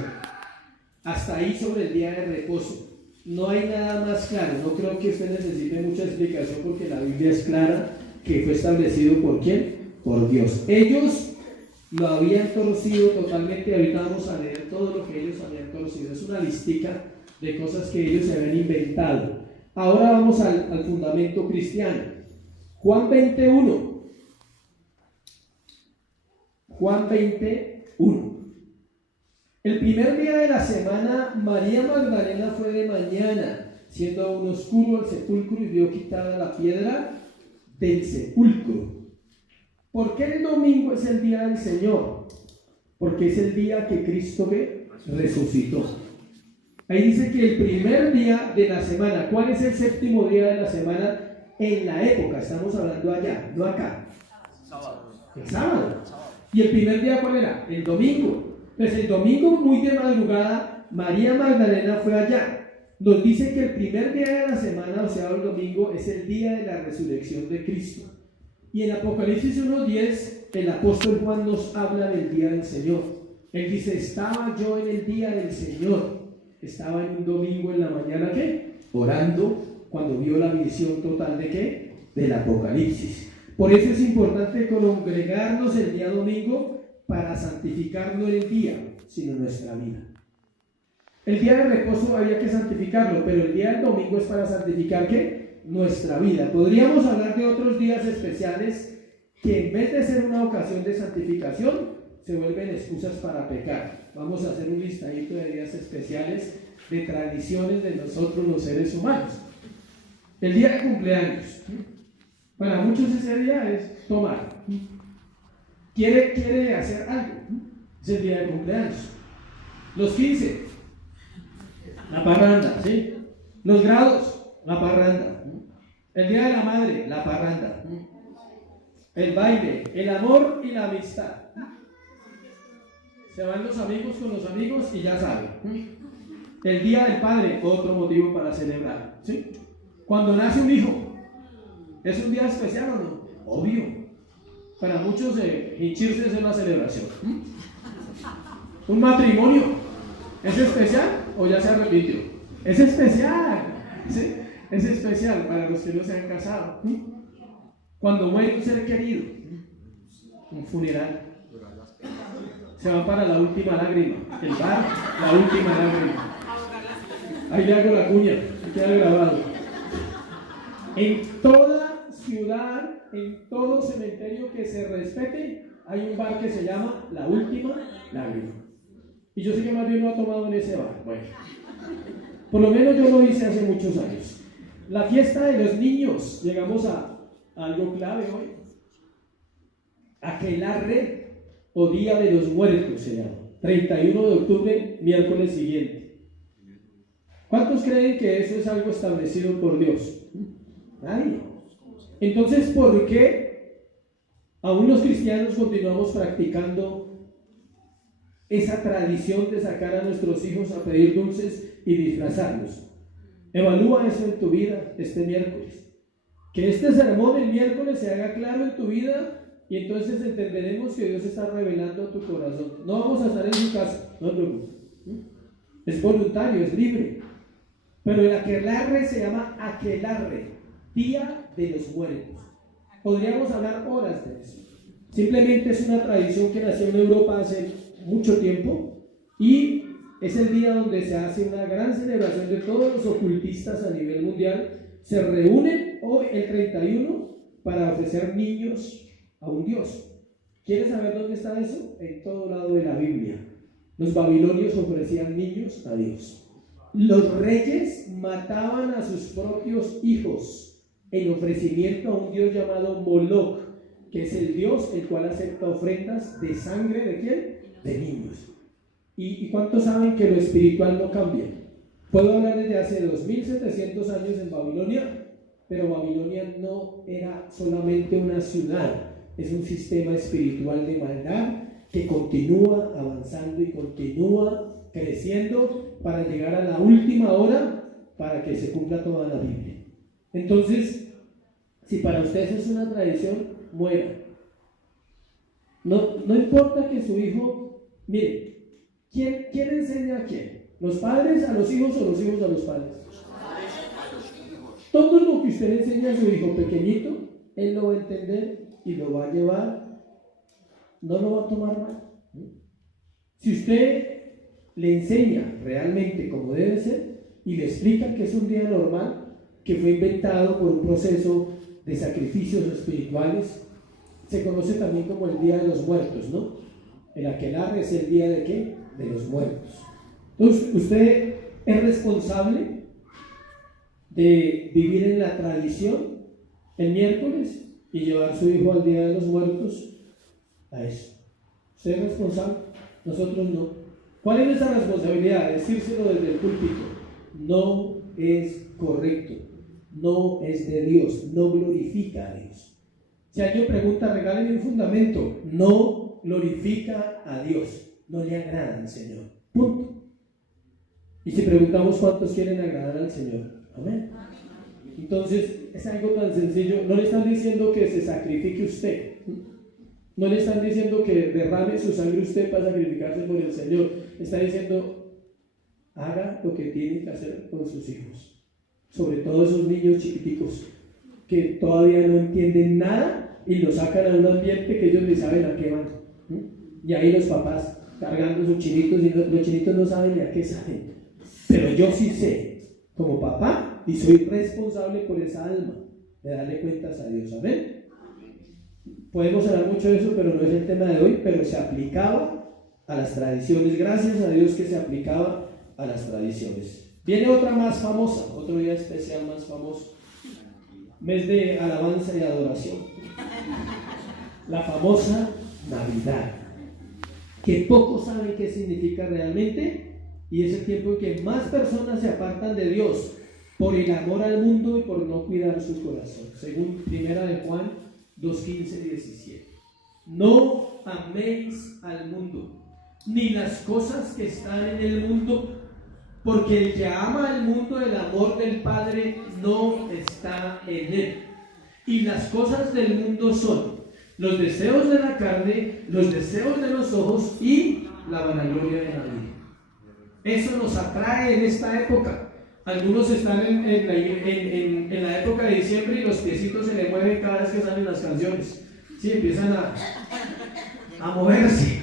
Hasta ahí sobre el día de reposo. No hay nada más claro. No creo que usted necesite mucha explicación porque la Biblia es clara que fue establecido ¿por quién? Por Dios. Ellos lo habían torcido totalmente. Ahorita vamos a leer todo lo que ellos habían torcido. Es una listica de cosas que ellos se habían inventado. Ahora vamos al fundamento cristiano. Juan 21. Juan 21. El primer día de la semana, María Magdalena fue de mañana, siendo aún oscuro el sepulcro, y vio quitada la piedra del sepulcro. ¿Por qué el domingo es el día del Señor? Porque es el día que Cristo resucitó. Ahí dice que el primer día de la semana, ¿cuál es el séptimo día de la semana en la época? Estamos hablando allá, no acá. El sábado. ¿Y el primer día cuál era? El domingo. Entonces el domingo muy de madrugada, María Magdalena fue allá. Nos dice que el primer día de la semana, o sea el domingo, es el día de la resurrección de Cristo. Y en Apocalipsis 1:10, el apóstol Juan nos habla del día del Señor. Él dice, estaba yo en el día del Señor. Estaba en un domingo en la mañana, ¿qué? Orando, cuando vio la visión total de ¿qué? Del Apocalipsis. Por eso es importante congregarnos el día domingo para santificar no el día, sino nuestra vida. El día de reposo había que santificarlo, pero el día del domingo es para santificar ¿qué? Nuestra vida. Podríamos hablar de otros días especiales que en vez de ser una ocasión de santificación, se vuelven excusas para pecar. Vamos a hacer un listadito de días especiales, de tradiciones de nosotros los seres humanos. El día de cumpleaños. Para muchos ese día es tomar. Quiere hacer algo. Es el día de cumpleaños. Los 15, la parranda, ¿sí? Los grados, la parranda. El día de la madre, la parranda. El baile, el amor y la amistad. Se van los amigos con los amigos y ya saben. El día del padre, otro motivo para celebrar, ¿sí? Cuando nace un hijo, ¿es un día especial o no? Obvio. Para muchos hinchirse es una celebración. Un matrimonio, ¿es especial o ya se arrepintió? Es especial, ¿sí? Es especial para los que no se han casado. Cuando muere un ser querido, un funeral, se van para la última lágrima, el bar, la última lágrima. Ahí le hago la cuña, queda grabado. En toda ciudad, en todo cementerio que se respete, hay un bar que se llama La Última Lágrima. Y yo sé que más bien no ha tomado en ese bar. Bueno, por lo menos yo lo hice hace muchos años. La fiesta de los niños, llegamos a algo clave hoy. Aquelarre o Día de los Muertos se llama. 31 de octubre, miércoles siguiente. ¿Cuántos creen que eso es algo establecido por Dios? Nadie. Entonces, ¿por qué aún los cristianos continuamos practicando esa tradición de sacar a nuestros hijos a pedir dulces y disfrazarlos? Evalúa eso en tu vida este miércoles. Que este sermón el miércoles se haga claro en tu vida y entonces entenderemos que Dios está revelando a tu corazón. No vamos a estar en su casa, no te preocupes. Es voluntario, es libre. Pero el aquelarre se llama aquelarre, Día de los Muertos. Podríamos hablar horas de eso. Simplemente es una tradición que nació en Europa hace mucho tiempo y es el día donde se hace una gran celebración de todos los ocultistas a nivel mundial. Se reúnen hoy el 31 para ofrecer niños a un Dios. ¿Quieres saber dónde está eso? En todo lado de la Biblia. Los babilonios ofrecían niños a Dios. Los reyes mataban a sus propios hijos en ofrecimiento a un dios llamado Moloch, que es el dios el cual acepta ofrendas de sangre ¿de quién? De niños. ¿Y cuántos saben que lo espiritual no cambia? Puedo hablar desde hace 2700 años en Babilonia, pero Babilonia no era solamente una ciudad, es un sistema espiritual de maldad que continúa avanzando y continúa creciendo para llegar a la última hora para que se cumpla toda la Biblia. Entonces, si para ustedes es una tradición, muera. No importa que su hijo, mire, ¿quién enseña a quién? ¿Los padres a los hijos o los hijos a los padres? Todo lo que usted le enseña a su hijo pequeñito, él lo va a entender y lo va a llevar, no lo va a tomar mal. Si usted le enseña realmente como debe ser y le explica que es un día normal, que fue inventado por un proceso de sacrificios espirituales, se conoce también como el Día de los Muertos, ¿no? El aquelarre es el día de ¿qué? De los muertos. Entonces, usted es responsable de vivir en la tradición el miércoles y llevar a su hijo al Día de los Muertos a eso. Usted es responsable, nosotros no. ¿Cuál es nuestra responsabilidad? Decírselo desde el púlpito. No es correcto, no es de Dios, no glorifica a Dios. Si alguien pregunta, regáleme un fundamento, no no glorifica a Dios, no le agrada al Señor. Punto. Y si preguntamos cuántos quieren agradar al Señor, amén. Entonces es algo tan sencillo. No le están diciendo que se sacrifique usted, no le están diciendo que derrame su sangre usted para sacrificarse por el Señor. Está diciendo, haga lo que tiene que hacer con sus hijos, sobre todo esos niños chiquiticos que todavía no entienden nada y los sacan a un ambiente que ellos ni saben a qué van. Y ahí los papás cargando sus chinitos y los chinitos no saben ni a qué saben. Pero yo sí sé, como papá, y soy responsable por esa alma, de darle cuentas a Dios. Amén. Podemos hablar mucho de eso, pero no es el tema de hoy, pero se aplicaba a las tradiciones. Gracias a Dios que se aplicaba a las tradiciones. Viene otra más famosa, otro día especial más famoso. Mes de alabanza y adoración. La famosa Navidad, que pocos saben qué significa realmente, y es el tiempo en que más personas se apartan de Dios por el amor al mundo y por no cuidar su corazón, según 1 de Juan 2:15-17. No améis al mundo, ni las cosas que están en el mundo, porque el que ama al mundo, el amor del Padre no está en él. Y las cosas del mundo son los deseos de la carne, los deseos de los ojos y la vanagloria de la vida. Eso nos atrae en esta época. Algunos están en la época de diciembre y los piecitos se le mueven cada vez que salen las canciones. Sí, empiezan a moverse.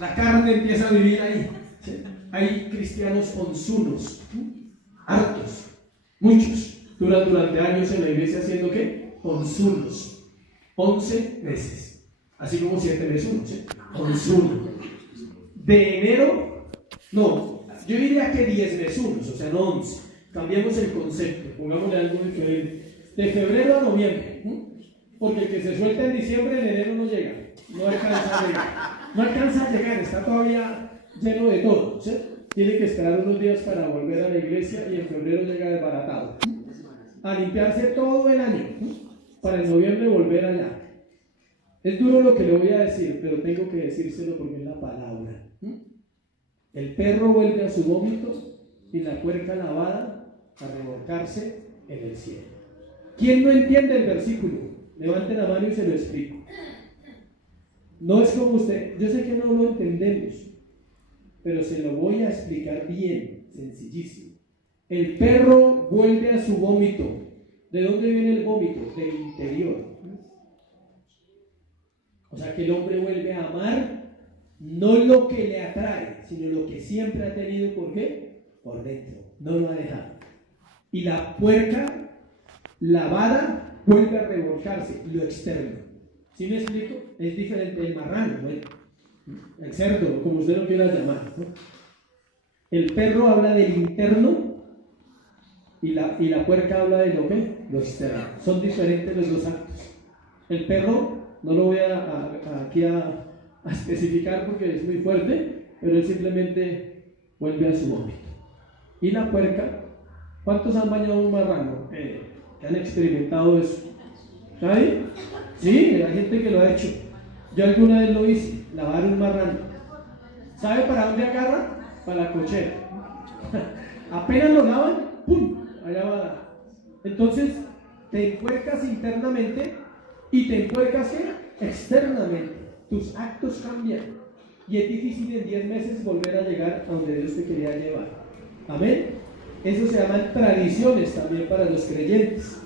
La carne empieza a vivir ahí. ¿Sí? Hay cristianos onzunos, hartos, muchos. Durante años en la iglesia haciendo ¿qué? Onzunos. 11 meses. Así como 7 meses uno, ¿sí? Onzuno. De enero, no, yo diría que 10 meses unos, o sea, no 11. Cambiamos el concepto, pongámosle algo diferente. De febrero a noviembre, porque el que se suelta en diciembre, en enero no llega, no alcanza a llegar. No alcanza a llegar, está todavía lleno de todo, ¿sí? Tiene que esperar unos días para volver a la iglesia y en febrero llega desbaratado. A limpiarse todo el año, para en noviembre volver allá. Es duro lo que le voy a decir, pero tengo que decírselo porque es la palabra. El perro vuelve a su vómito y la puerca lavada a revolcarse en el cielo. ¿Quién no entiende el versículo? Levanten la mano y se lo explico. No es como usted, yo sé que no lo entendemos, pero se lo voy a explicar bien, sencillísimo. El perro vuelve a su vómito. ¿De dónde viene el vómito? Del interior. O sea que el hombre vuelve a amar no lo que le atrae, sino lo que siempre ha tenido. ¿Por qué? Por dentro. No lo ha dejado. Y la puerca lavada vuelve a revolcarse, lo externo. ¿Sí me explico? Es diferente del marrano, ¿no? El cerdo, como usted lo quiera llamar, ¿no? El perro habla del interno y la puerca habla de lo que, lo externo. Son diferentes los dos actos. El perro, no lo voy aquí a especificar porque es muy fuerte, pero él simplemente vuelve a su vómito. Y la puerca, ¿cuántos han bañado un marrano? Que han experimentado eso. ¿Sabe? Sí, hay gente que lo ha hecho. Yo alguna vez lo hice, lavar un marrano. ¿Sabe para dónde agarra? Para la cochera. Apenas lo lavan, ¡pum! Allá va. Entonces, te enpuercas internamente y te enpuercas externamente. Tus actos cambian. Y es difícil en 10 meses volver a llegar a donde Dios te quería llevar. Amén. Eso se llaman tradiciones también para los creyentes.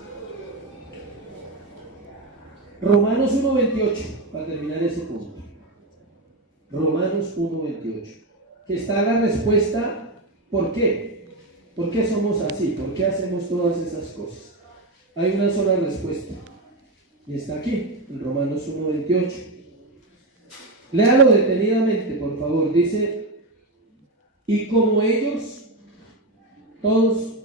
Romanos 1:28, para terminar ese punto. Romanos 1:28. Que está la respuesta, ¿por qué? ¿Por qué somos así? ¿Por qué hacemos todas esas cosas? Hay una sola respuesta. Y está aquí, en Romanos 1:28. Léalo detenidamente, por favor. Dice, y como ellos, todos,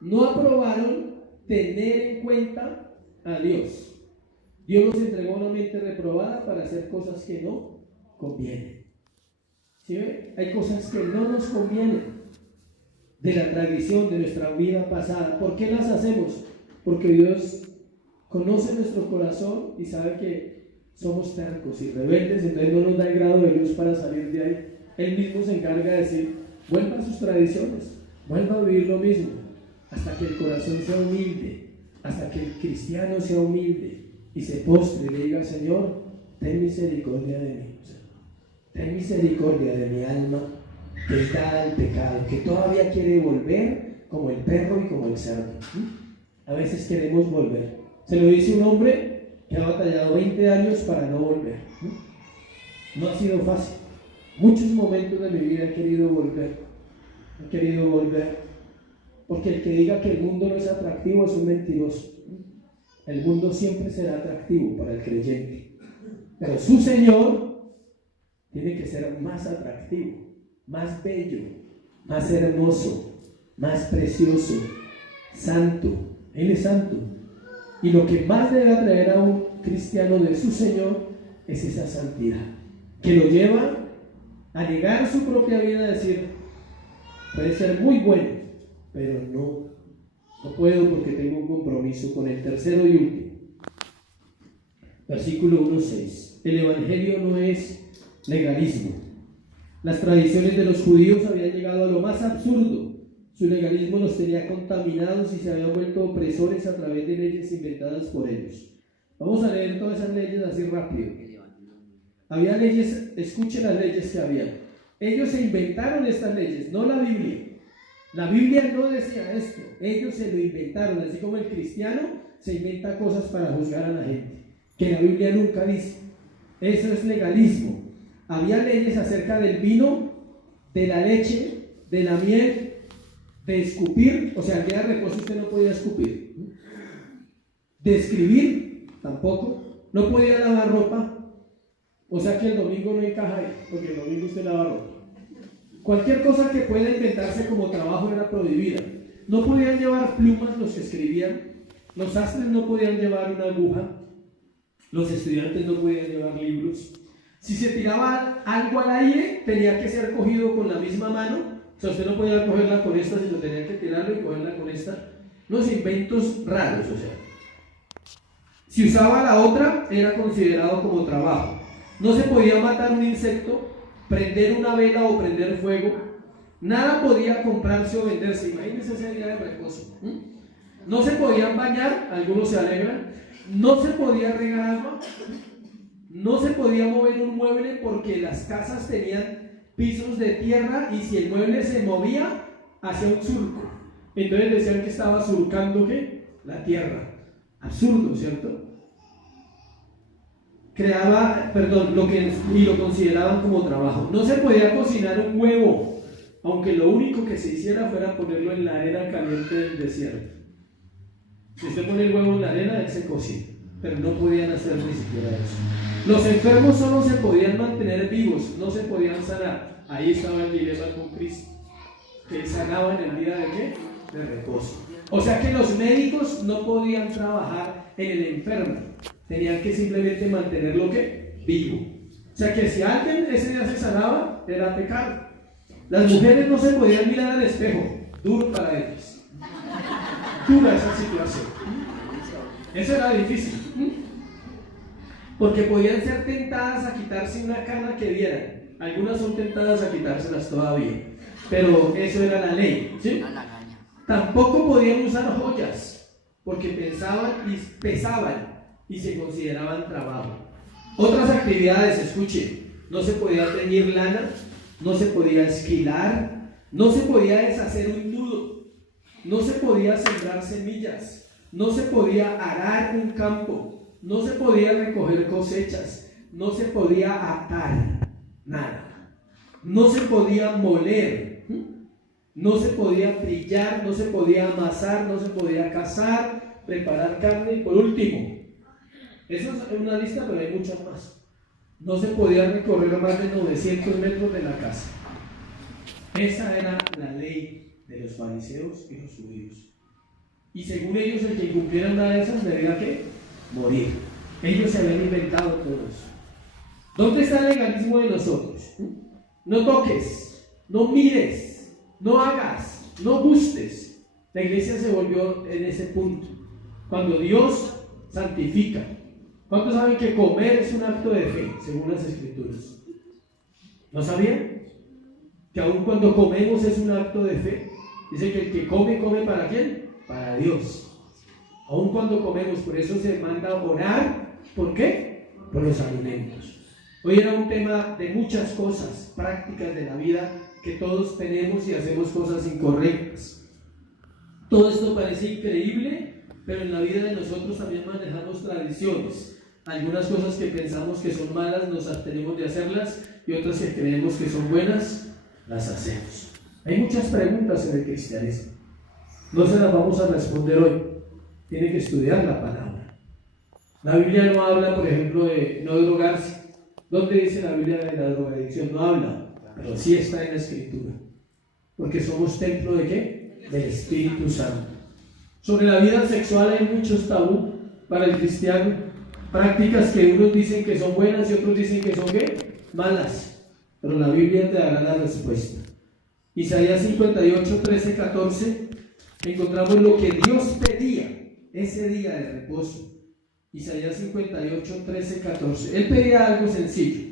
no aprobaron tener en cuenta a Dios, Dios nos entregó una mente reprobada para hacer cosas que no convienen. ¿Sí ve? Hay cosas que no nos convienen de la tradición de nuestra vida pasada. ¿Por qué las hacemos? Porque Dios conoce nuestro corazón y sabe que somos tercos y rebeldes, entonces no nos da el grado de luz para salir de ahí. Él mismo se encarga de decir, vuelva a sus tradiciones, vuelva a vivir lo mismo, hasta que el corazón sea humilde, hasta que el cristiano sea humilde y se postre y le diga, Señor, ten misericordia de mí, ten misericordia de mi alma que está al pecado, que todavía quiere volver como el perro y como el cerdo. A veces queremos volver. Se lo dice un hombre que ha batallado 20 años para no volver. No ha sido fácil. Muchos momentos de mi vida he querido volver. Porque el que diga que el mundo no es atractivo es un mentiroso. El mundo siempre será atractivo para el creyente. Pero su Señor tiene que ser más atractivo, más bello, más hermoso, más precioso, santo. Él es santo. Y lo que más debe atraer a un cristiano de su Señor es esa santidad, que lo lleva a negar su propia vida, a decir, puede ser muy bueno, pero no puedo porque tengo un compromiso con el tercero y último. Versículo 1:6. El Evangelio no es legalismo. Las tradiciones de los judíos habían llegado a lo más absurdo. Su legalismo los tenía contaminados y se habían vuelto opresores a través de leyes inventadas por ellos. Vamos a leer todas esas leyes así rápido. Había leyes, escuchen las leyes que había. Ellos se inventaron estas leyes, no la Biblia. La Biblia no decía esto, ellos se lo inventaron, así como el cristiano se inventa cosas para juzgar a la gente, que la Biblia nunca dice. Eso es legalismo. Había leyes acerca del vino, de la leche, de la miel, de escupir, o sea, el día de reposo usted no podía escupir, de escribir tampoco, no podía lavar ropa, o sea que el domingo no encaja ahí, porque el domingo usted lava ropa. Cualquier cosa que pueda inventarse como trabajo era prohibida. No podían llevar plumas los que escribían, los sastres no podían llevar una aguja, los estudiantes no podían llevar libros. Si se tiraba algo al aire, tenía que ser cogido con la misma mano. O sea, usted no podía cogerla con esta, sino tenía que tirarlo y cogerla con esta. Unos inventos raros, o sea. Si usaba la otra, era considerado como trabajo. No se podía matar un insecto, prender una vela o prender fuego. Nada podía comprarse o venderse. Imagínense ese día de reposo. No se podían bañar, algunos se alegran. No se podía regar agua. No se podía mover un mueble porque las casas tenían pisos de tierra y si el mueble se movía, hacía un surco. Entonces decían que estaba surcando ¿qué? La tierra. Absurdo, ¿cierto? Y lo consideraban como trabajo. No se podía cocinar un huevo, aunque lo único que se hiciera fuera ponerlo en la arena caliente del desierto. Si usted pone el huevo en la arena, él se cocina, pero no podían hacer ni siquiera eso. Los enfermos solo se podían mantener vivos, no se podían sanar. Ahí estaba el dilema con Cristo, que sanaba en el día de ¿qué? De reposo. O sea que los médicos no podían trabajar en el enfermo, tenían que simplemente mantenerlo ¿qué? Vivo. O sea que si alguien ese día se sanaba, era pecado. Las mujeres no se podían mirar al espejo, duro para ellas. Dura esa situación. Eso era difícil. Porque podían ser tentadas a quitarse una cana que vieran. Algunas son tentadas a quitárselas todavía, pero eso era la ley, ¿sí? Tampoco podían usar joyas, porque pesaban y se consideraban trabajo. Otras actividades, escuchen, no se podía teñir lana, no se podía esquilar, no se podía deshacer un nudo, no se podía sembrar semillas, no se podía arar un campo, no se podía recoger cosechas, no se podía atar nada, no se podía moler, no se podía trillar, no se podía amasar, no se podía cazar, preparar carne y por último, eso es una lista pero hay muchas más, no se podía recorrer más de 900 metros de la casa. Esa era la ley de los fariseos y los judíos. Y según ellos, el que incumpliera una de esas debía ¿qué? Morir. Ellos se habían inventado todo eso. ¿Dónde está el legalismo de nosotros? No toques, no mires, no hagas, no gustes. La iglesia se volvió en ese punto. Cuando Dios santifica, ¿Cuántos saben que comer es un acto de fe, según las Escrituras? ¿No sabían? Que aun cuando comemos es un acto de fe. Dice que el que come, come ¿para quién? Para Dios. Aun cuando comemos, por eso se manda a orar. ¿Por qué? Por los alimentos. Hoy era un tema de muchas cosas prácticas de la vida que todos tenemos y hacemos cosas incorrectas. Todo esto parece increíble, pero en la vida de nosotros también manejamos tradiciones. Algunas cosas que pensamos que son malas nos abstenemos de hacerlas y otras que creemos que son buenas las hacemos. Hay muchas preguntas en el cristianismo. No se las vamos a responder hoy. Tiene que estudiar la palabra. La Biblia no habla, por ejemplo, de no drogarse. ¿Dónde dice la Biblia de la drogadicción? No habla, pero sí está en la Escritura. Porque somos templo ¿de qué? Del Espíritu Santo. Sobre la vida sexual hay muchos tabú para el cristiano. Prácticas que unos dicen que son buenas y otros dicen que son ¿qué? Malas. Pero la Biblia te dará la respuesta. Isaías 58, 13, 14, encontramos lo que Dios pedía ese día de reposo. Isaías 58, 13, 14. Él pedía algo sencillo.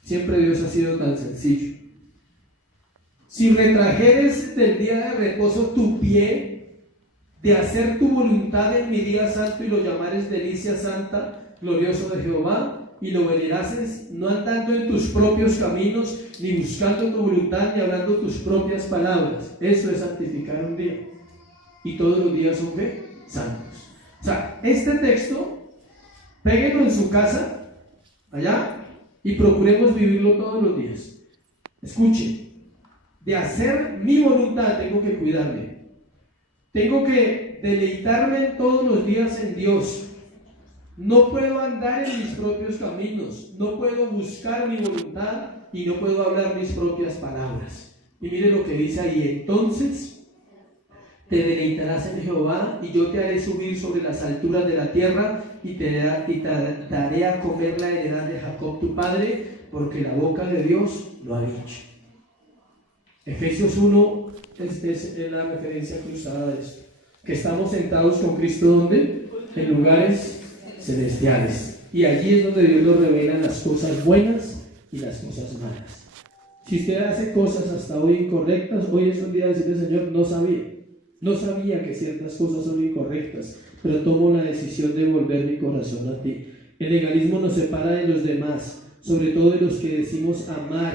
Siempre Dios ha sido tan sencillo. Si retrajeres del día de reposo tu pie, de hacer tu voluntad en mi día santo y lo llamares delicia santa, glorioso de Jehová, y lo venerases, no andando en tus propios caminos, ni buscando tu voluntad, ni hablando tus propias palabras. Eso es santificar un día. Y todos los días son ¿qué? Santos. O sea, este texto, péguenlo en su casa, allá, y procuremos vivirlo todos los días. Escuchen, de hacer mi voluntad tengo que cuidarme. Tengo que deleitarme todos los días en Dios. No puedo andar en mis propios caminos, no puedo buscar mi voluntad y no puedo hablar mis propias palabras. Y mire lo que dice ahí: entonces te deleitarás en Jehová y yo te haré subir sobre las alturas de la tierra y te daré a comer la heredad de Jacob tu padre, porque la boca de Dios lo ha dicho. Efesios 1 es la referencia cruzada de esto, que estamos sentados con Cristo ¿dónde? En lugares celestiales, y allí es donde Dios nos revela las cosas buenas y las cosas malas. Si usted hace cosas hasta hoy incorrectas, hoy es un día de decirle: Señor, no sabía que ciertas cosas son incorrectas, pero tomo la decisión de volver mi corazón a ti. El legalismo nos separa de los demás, sobre todo de los que decimos amar,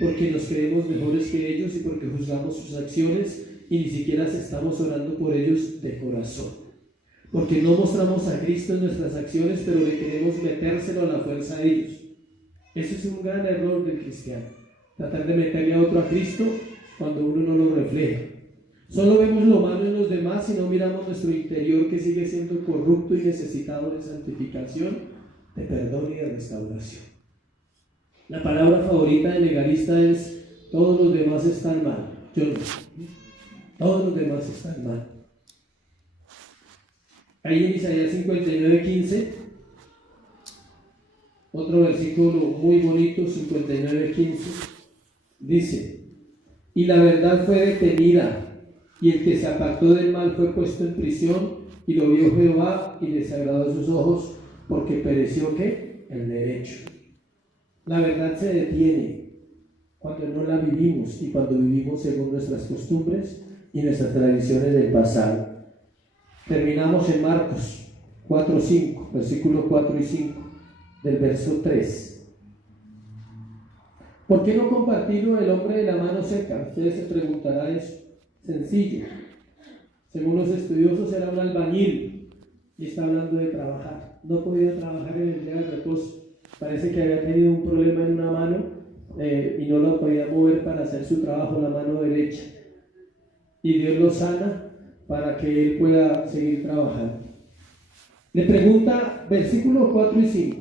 porque nos creemos mejores que ellos y porque juzgamos sus acciones y ni siquiera estamos orando por ellos de corazón. Porque no mostramos a Cristo en nuestras acciones, pero le queremos metérselo a la fuerza a ellos. Ese es un gran error del cristiano, tratar de meterle a otro a Cristo cuando uno no lo refleja. Solo vemos lo malo en los demás y no miramos nuestro interior, que sigue siendo corrupto y necesitado de santificación, de perdón y de restauración. La palabra favorita del legalista es: todos los demás están mal, yo no. Todos los demás están mal. Ahí en Isaías 59:15, otro versículo muy bonito, 59:15, dice: y la verdad fue detenida, y el que se apartó del mal fue puesto en prisión, y lo vio Jehová y desagradó a sus ojos, porque pereció ¿qué? El derecho. La verdad se detiene cuando no la vivimos y cuando vivimos según nuestras costumbres y nuestras tradiciones del pasado. Terminamos en Marcos 4:5, versículos 4 y 5 del verso 3. ¿Por qué no compartirlo el hombre de la mano seca? Ustedes se preguntarán eso. Sencillo. Según los estudiosos era un albañil y está hablando de trabajar. No podía trabajar en el día de reposo. Parece que había tenido un problema en una mano y no lo podía mover para hacer su trabajo, la mano derecha. Y Dios lo sana para que él pueda seguir trabajando. Le pregunta, versículos 4 y 5,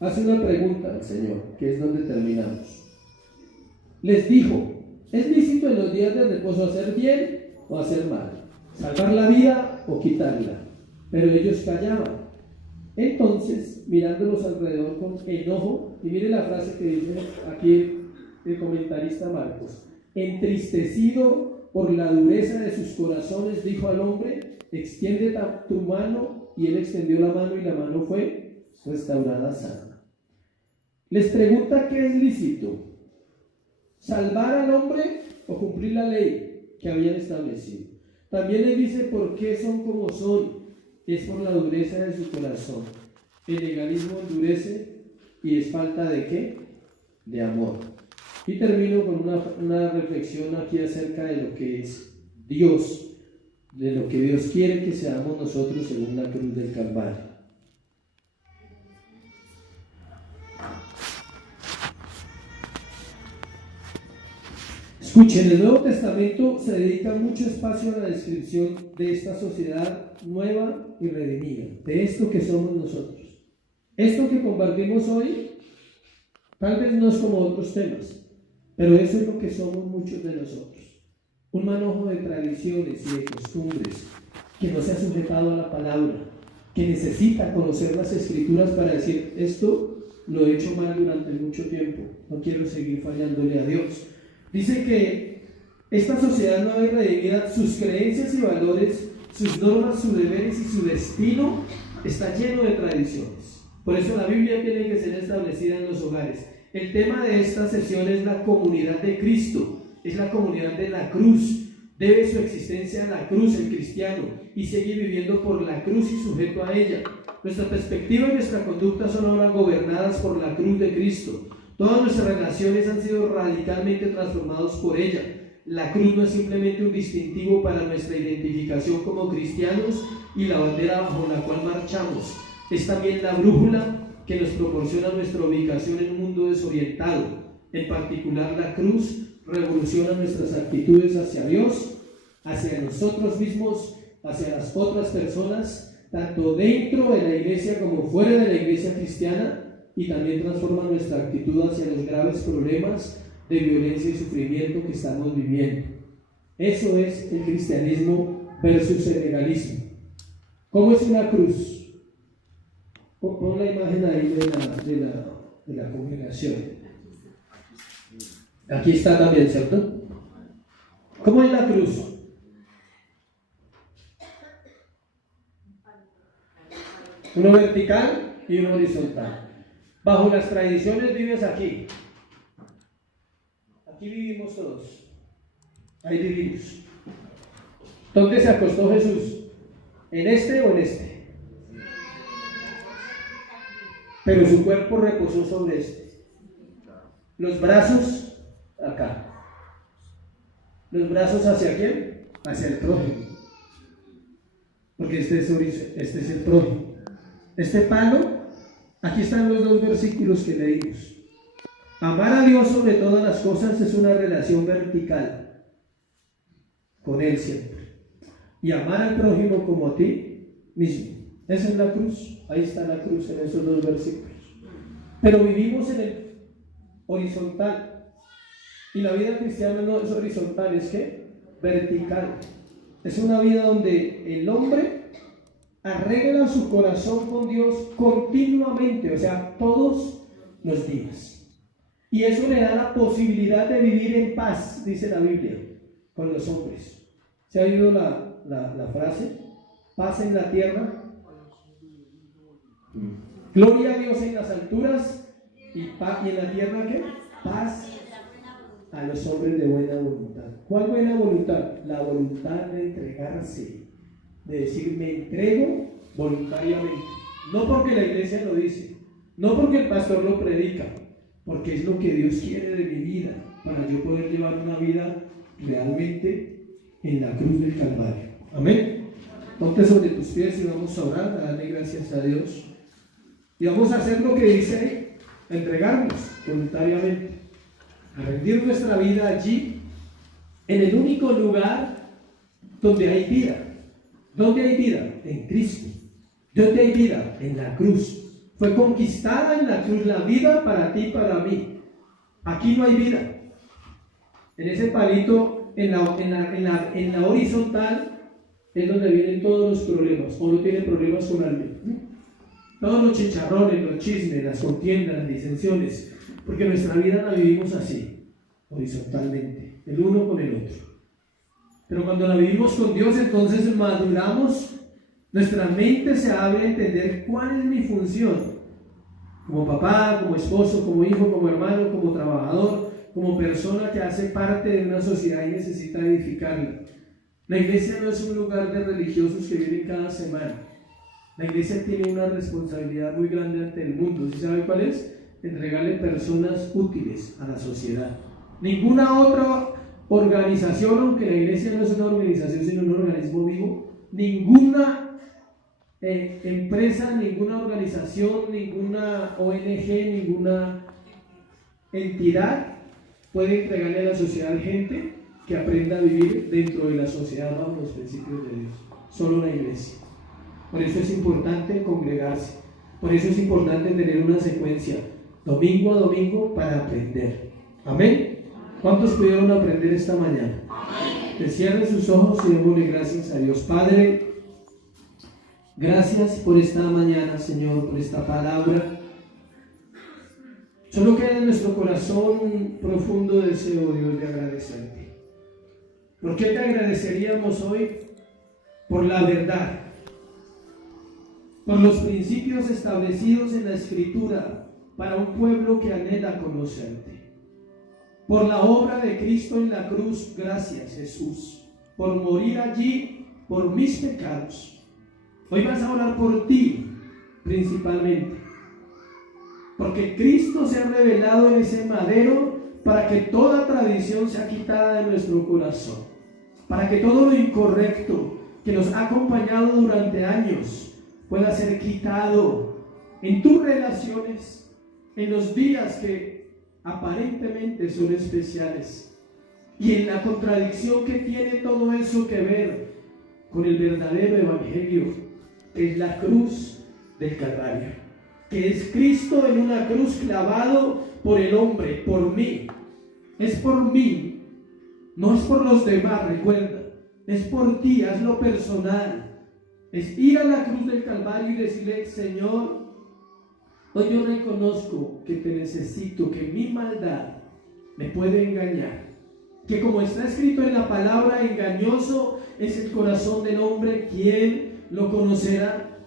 hace una pregunta al Señor, que es donde terminamos. Les dijo: ¿es lícito en los días de reposo hacer bien o hacer mal? ¿Salvar la vida o quitarla? Pero ellos callaban. Entonces, mirándolos alrededor con enojo, y mire la frase que dice aquí el comentarista Marcos: entristecido por la dureza de sus corazones, dijo al hombre: extiende tu mano, y él extendió la mano y la mano fue restaurada, sana. Les pregunta qué es lícito, salvar al hombre o cumplir la ley que habían establecido. También les dice por qué son como son, es por la dureza de su corazón. El legalismo endurece y es falta de ¿qué? De amor. Y termino con una reflexión aquí acerca de lo que es Dios, de lo que Dios quiere que seamos nosotros según la cruz del Calvario. Escuchen, el Nuevo Testamento se dedica mucho espacio a la descripción de esta sociedad nueva y redimida, de esto que somos nosotros. Esto que compartimos hoy, tal vez no es como otros temas, pero eso es lo que somos muchos de nosotros. Un manojo de tradiciones y de costumbres que no se ha sujetado a la palabra, que necesita conocer las Escrituras para decir, esto lo he hecho mal durante mucho tiempo, no quiero seguir fallándole a Dios. Dice que esta sociedad nueva y redimida, sus creencias y valores, sus normas, sus deberes y su destino está lleno de tradiciones. Por eso la Biblia tiene que ser establecida en los hogares. El tema de esta sesión es la comunidad de Cristo, es la comunidad de la cruz. Debe su existencia a la cruz el cristiano y sigue viviendo por la cruz y sujeto a ella. Nuestra perspectiva y nuestra conducta son ahora gobernadas por la cruz de Cristo. Todas nuestras relaciones han sido radicalmente transformadas por ella. La cruz no es simplemente un distintivo para nuestra identificación como cristianos y la bandera bajo la cual marchamos. Es también la brújula que nos proporciona nuestra ubicación en un mundo desorientado. En particular, la cruz revoluciona nuestras actitudes hacia Dios, hacia nosotros mismos, hacia las otras personas, tanto dentro de la iglesia como fuera de la iglesia cristiana, y también transforma nuestra actitud hacia los graves problemas de violencia y sufrimiento que estamos viviendo. Eso es el cristianismo versus el legalismo. ¿Cómo es una cruz? Pon la imagen ahí de la congregación. Aquí está también, ¿cierto? ¿Cómo es la cruz? Uno vertical y uno horizontal. Bajo las tradiciones vives aquí. Aquí vivimos todos. Ahí vivimos. ¿Dónde se acostó Jesús? ¿En este o en este? Pero su cuerpo reposó sobre este. Los brazos acá. ¿Los brazos hacia quién? Hacia el prójimo. Porque este es el prójimo. Este palo. Aquí están los dos versículos que leímos. Amar a Dios sobre todas las cosas es una relación vertical con Él siempre. Y amar al prójimo como a ti mismo. Esa es la cruz. Ahí está la cruz en esos dos versículos. Pero vivimos en el horizontal. Y la vida cristiana no es horizontal, es ¿qué? Vertical. Es una vida donde el hombre arregla su corazón con Dios continuamente, o sea, todos los días. Y eso le da la posibilidad de vivir en paz, dice la Biblia, con los hombres. ¿Se ha oído la frase? Paz en la tierra. Gloria a Dios en las alturas y en la tierra, ¿qué? Paz a los hombres de buena voluntad. ¿Cuál buena voluntad? La voluntad de entregarse, de decir, me entrego voluntariamente, no porque la iglesia lo dice, no porque el pastor lo predica, porque es lo que Dios quiere de mi vida, para yo poder llevar una vida realmente en la cruz del Calvario. Amén. Ponte sobre tus pies y vamos a orar, a darle gracias a Dios y vamos a hacer lo que dice ahí, entregarnos voluntariamente, a rendir nuestra vida allí, en el único lugar donde hay vida. ¿Dónde hay vida? En Cristo. ¿Dónde hay vida? En la cruz. Fue conquistada en la cruz la vida para ti y para mí. Aquí no hay vida. En ese palito, en la horizontal, es donde vienen todos los problemas. O no tiene problemas con alguien. Todos los chicharrones, los chismes, las contiendas, las disensiones. Porque nuestra vida la vivimos así, horizontalmente, el uno con el otro. Pero cuando la vivimos con Dios, entonces maduramos, nuestra mente se abre a entender cuál es mi función como papá, como esposo, como hijo, como hermano, como trabajador, como persona que hace parte de una sociedad y necesita edificarla. La iglesia no es un lugar de religiosos que vienen cada semana. La iglesia tiene una responsabilidad muy grande ante el mundo. ¿Sí sabe cuál es? Entregarle personas útiles a la sociedad. Ninguna otra organización, aunque la iglesia no es una organización sino un organismo vivo, ninguna empresa, ninguna organización, ninguna ONG, ninguna entidad puede entregarle a la sociedad gente que aprenda a vivir dentro de la sociedad bajo los principios de Dios. Solo la iglesia. Por eso es importante congregarse. Por eso es importante tener una secuencia domingo a domingo para aprender. Amén. ¿Cuántos pudieron aprender esta mañana? Que cierren sus ojos y démosle gracias a Dios. Padre, gracias por esta mañana, Señor, por esta palabra. Solo queda en nuestro corazón un profundo deseo, Dios, de agradecerte. ¿Por qué te agradeceríamos hoy? Por la verdad, por los principios establecidos en la Escritura para un pueblo que anhela conocerte. Por la obra de Cristo en la cruz, gracias Jesús, por morir allí por mis pecados. Hoy vas a orar por ti principalmente, porque Cristo se ha revelado en ese madero para que toda tradición sea quitada de nuestro corazón, para que todo lo incorrecto que nos ha acompañado durante años pueda ser quitado en tus relaciones, en los días que aparentemente son especiales y en la contradicción que tiene todo eso que ver con el verdadero evangelio, que es la cruz del Calvario, que es Cristo en una cruz clavado por el hombre, por mí. Es por mí, no es por los demás, recuerda, es por ti, hazlo personal. Es ir a la cruz del Calvario y decirle: Señor, hoy yo reconozco que te necesito, que mi maldad me puede engañar, que como está escrito en la palabra, engañoso es el corazón del hombre, ¿quién lo conocerá?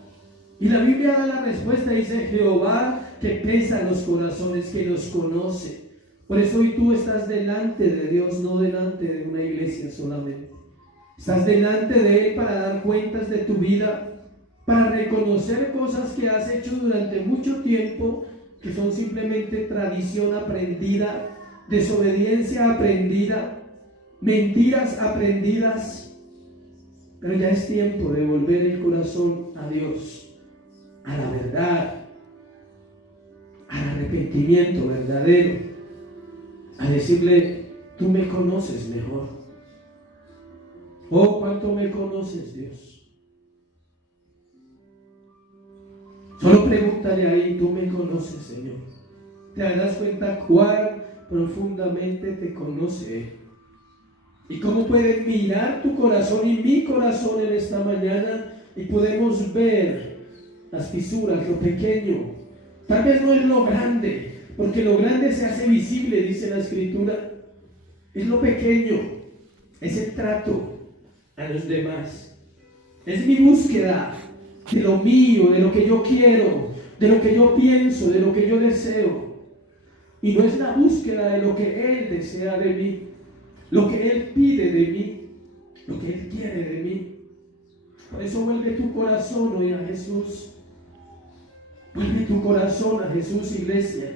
Y la Biblia da la respuesta, dice: Jehová que pesa los corazones, que los conoce. Por eso hoy tú estás delante de Dios, no delante de una iglesia solamente. Estás delante de Él para dar cuentas de tu vida, para reconocer cosas que has hecho durante mucho tiempo, que son simplemente tradición aprendida, desobediencia aprendida, mentiras aprendidas. Pero ya es tiempo de volver el corazón a Dios, a la verdad, al arrepentimiento verdadero, a decirle: tú me conoces mejor. Oh, cuánto me conoces, Dios. Solo pregúntale ahí: tú me conoces, Señor. Te darás cuenta cuán profundamente te conoce Él. Y cómo puede mirar tu corazón y mi corazón en esta mañana y podemos ver las fisuras, lo pequeño. Tal vez no es lo grande, porque lo grande se hace visible, dice la Escritura. Es lo pequeño, es el trato a los demás. Es mi búsqueda de lo mío, de lo que yo quiero, de lo que yo pienso, de lo que yo deseo. Y no es la búsqueda de lo que Él desea de mí, lo que Él pide de mí, lo que Él quiere de mí. Por eso vuelve tu corazón hoy a Jesús. Vuelve tu corazón a Jesús, iglesia.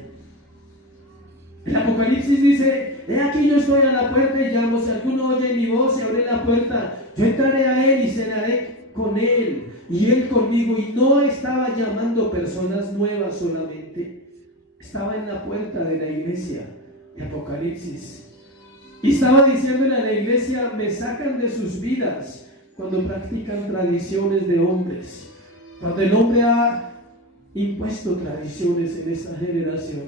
El Apocalipsis dice: he aquí yo estoy a la puerta y llamo, si alguno oye mi voz y abre la puerta, yo entraré a Él y cenaré con Él y Él conmigo. Y no estaba llamando personas nuevas solamente, estaba en la puerta de la iglesia de Apocalipsis y estaba diciéndole a la iglesia: me sacan de sus vidas cuando practican tradiciones de hombres, cuando el hombre ha impuesto tradiciones en esta generación,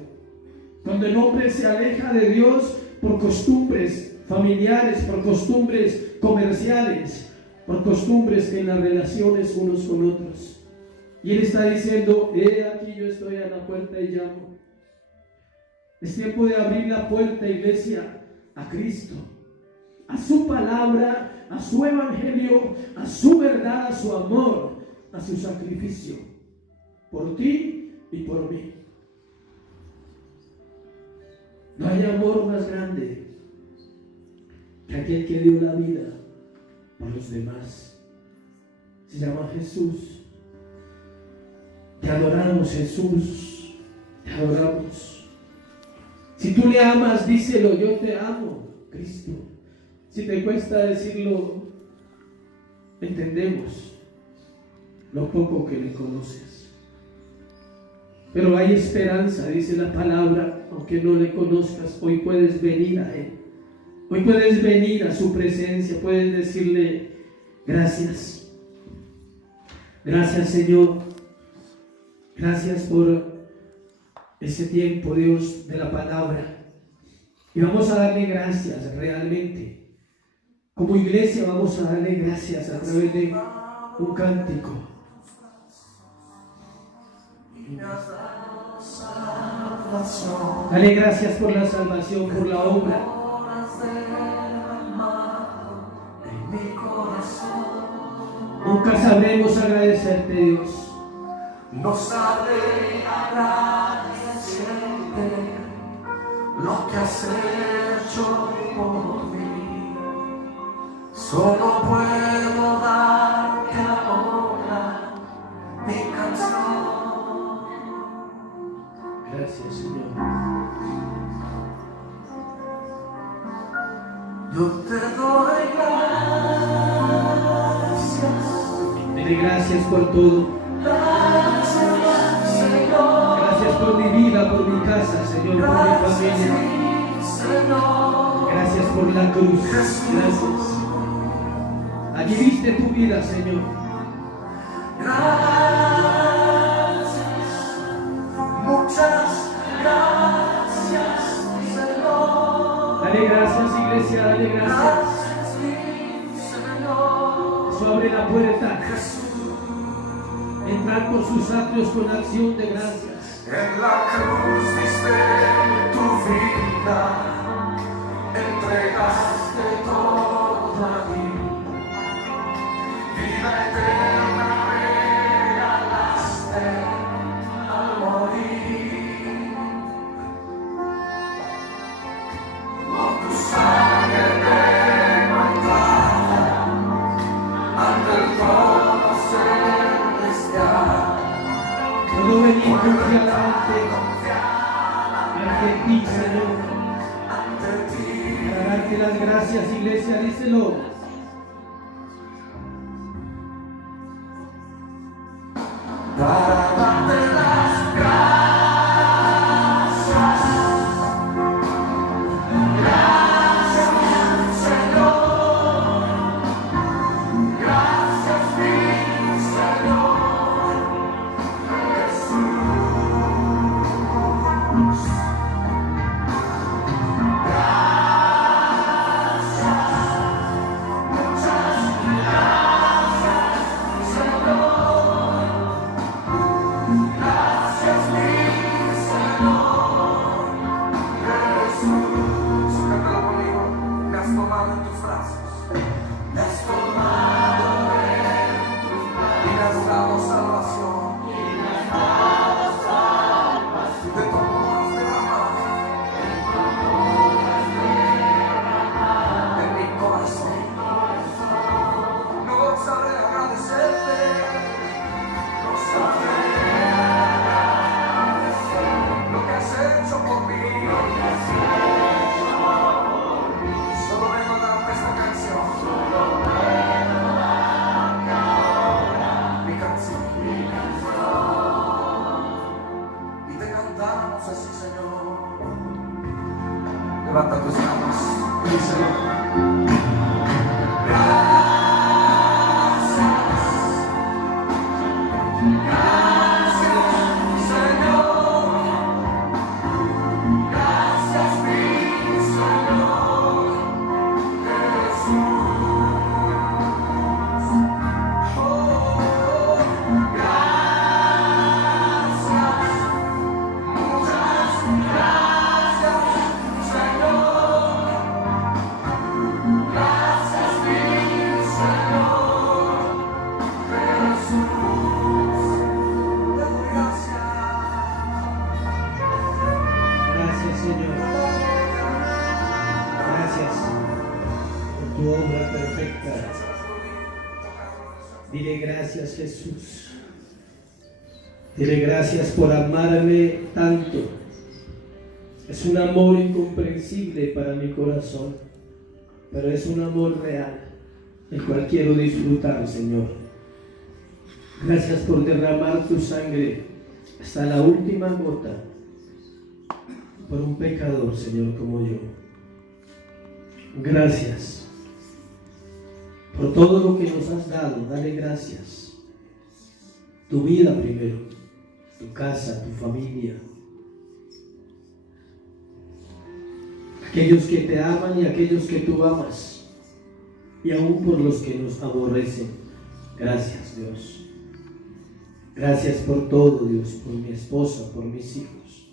cuando el hombre se aleja de Dios por costumbres familiares, por costumbres comerciales, por costumbres en las relaciones unos con otros. Y Él está diciendo: he aquí yo estoy a la puerta y llamo. Es tiempo de abrir la puerta, iglesia, a Cristo, a su palabra, a su evangelio, a su verdad, a su amor, a su sacrificio, por ti y por mí. No hay amor más grande que aquel que dio la vida por los demás. Se llama Jesús. Te adoramos, Jesús. Te adoramos. Si tú le amas, díselo: yo te amo, Cristo. Si te cuesta decirlo, entendemos lo poco que le conoces. Pero hay esperanza, dice la palabra, aunque no le conozcas. Hoy puedes venir a Él. Hoy puedes venir a su presencia. Puedes decirle: gracias. Gracias, Señor. Gracias por ese tiempo, Dios, de la palabra. Y vamos a darle gracias realmente. Como iglesia vamos a darle gracias a través de un cántico. Dale gracias por la salvación, por la obra. Nunca sabremos agradecerte, Dios. No sabré agradecerte lo que has hecho por mí. Solo puedo darte ahora mi canción. Gracias, Señor. Yo te doy gracias. Dale gracias por todo. Gracias, Señor. Gracias por mi vida, por mi casa, Señor, por mi familia. Señor. Gracias por la cruz. Gracias. Allí viste tu vida, Señor. Gracias, muchas gracias, Señor. Dale gracias, iglesia, dale gracias. Gracias, mi Señor. Eso abre la puerta. Jesús, Entrar por sus atrios con acción de gracias. en la cruz diste tu vida, entregaste todo a mí. Vida eterna regalaste al morir. Por tu sangre tengo entrada ante el trono celestial. Puedo venir confiadamente ante ti, Señor, Ante ti. para darte las gracias, iglesia, díselo. Para darte las gracias. Gracias, Señor. Gracias, mi Señor. Jesús. Levanta tus manos y díselo. Gracias, Señor. Gracias, mi Señor. Jesús. Oh, gracias. Muchas gracias, Señor. Jesús. Dile gracias por amarme tanto. Es un amor incomprensible para mi corazón, pero es un amor real, el cual quiero disfrutar, Señor. Gracias por derramar tu sangre hasta la última gota por un pecador, Señor, como yo. Gracias por todo lo que nos has dado. Dale gracias. Tu vida primero, tu casa, tu familia, aquellos que te aman y aquellos que tú amas, y aún por los que nos aborrecen. Gracias, Dios. Gracias por todo, Dios, por mi esposa, por mis hijos,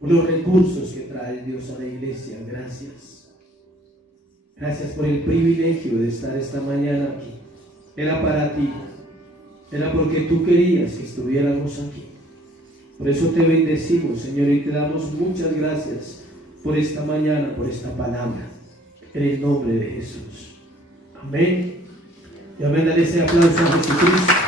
por los recursos que trae Dios a la iglesia. Gracias. Gracias por el privilegio de estar esta mañana aquí. Era para ti, era porque tú querías que estuviéramos aquí. Por eso te bendecimos, Señor, y te damos muchas gracias por esta mañana, por esta palabra, en el nombre de Jesús. Amén. Y amén. Dale ese aplauso a Jesucristo.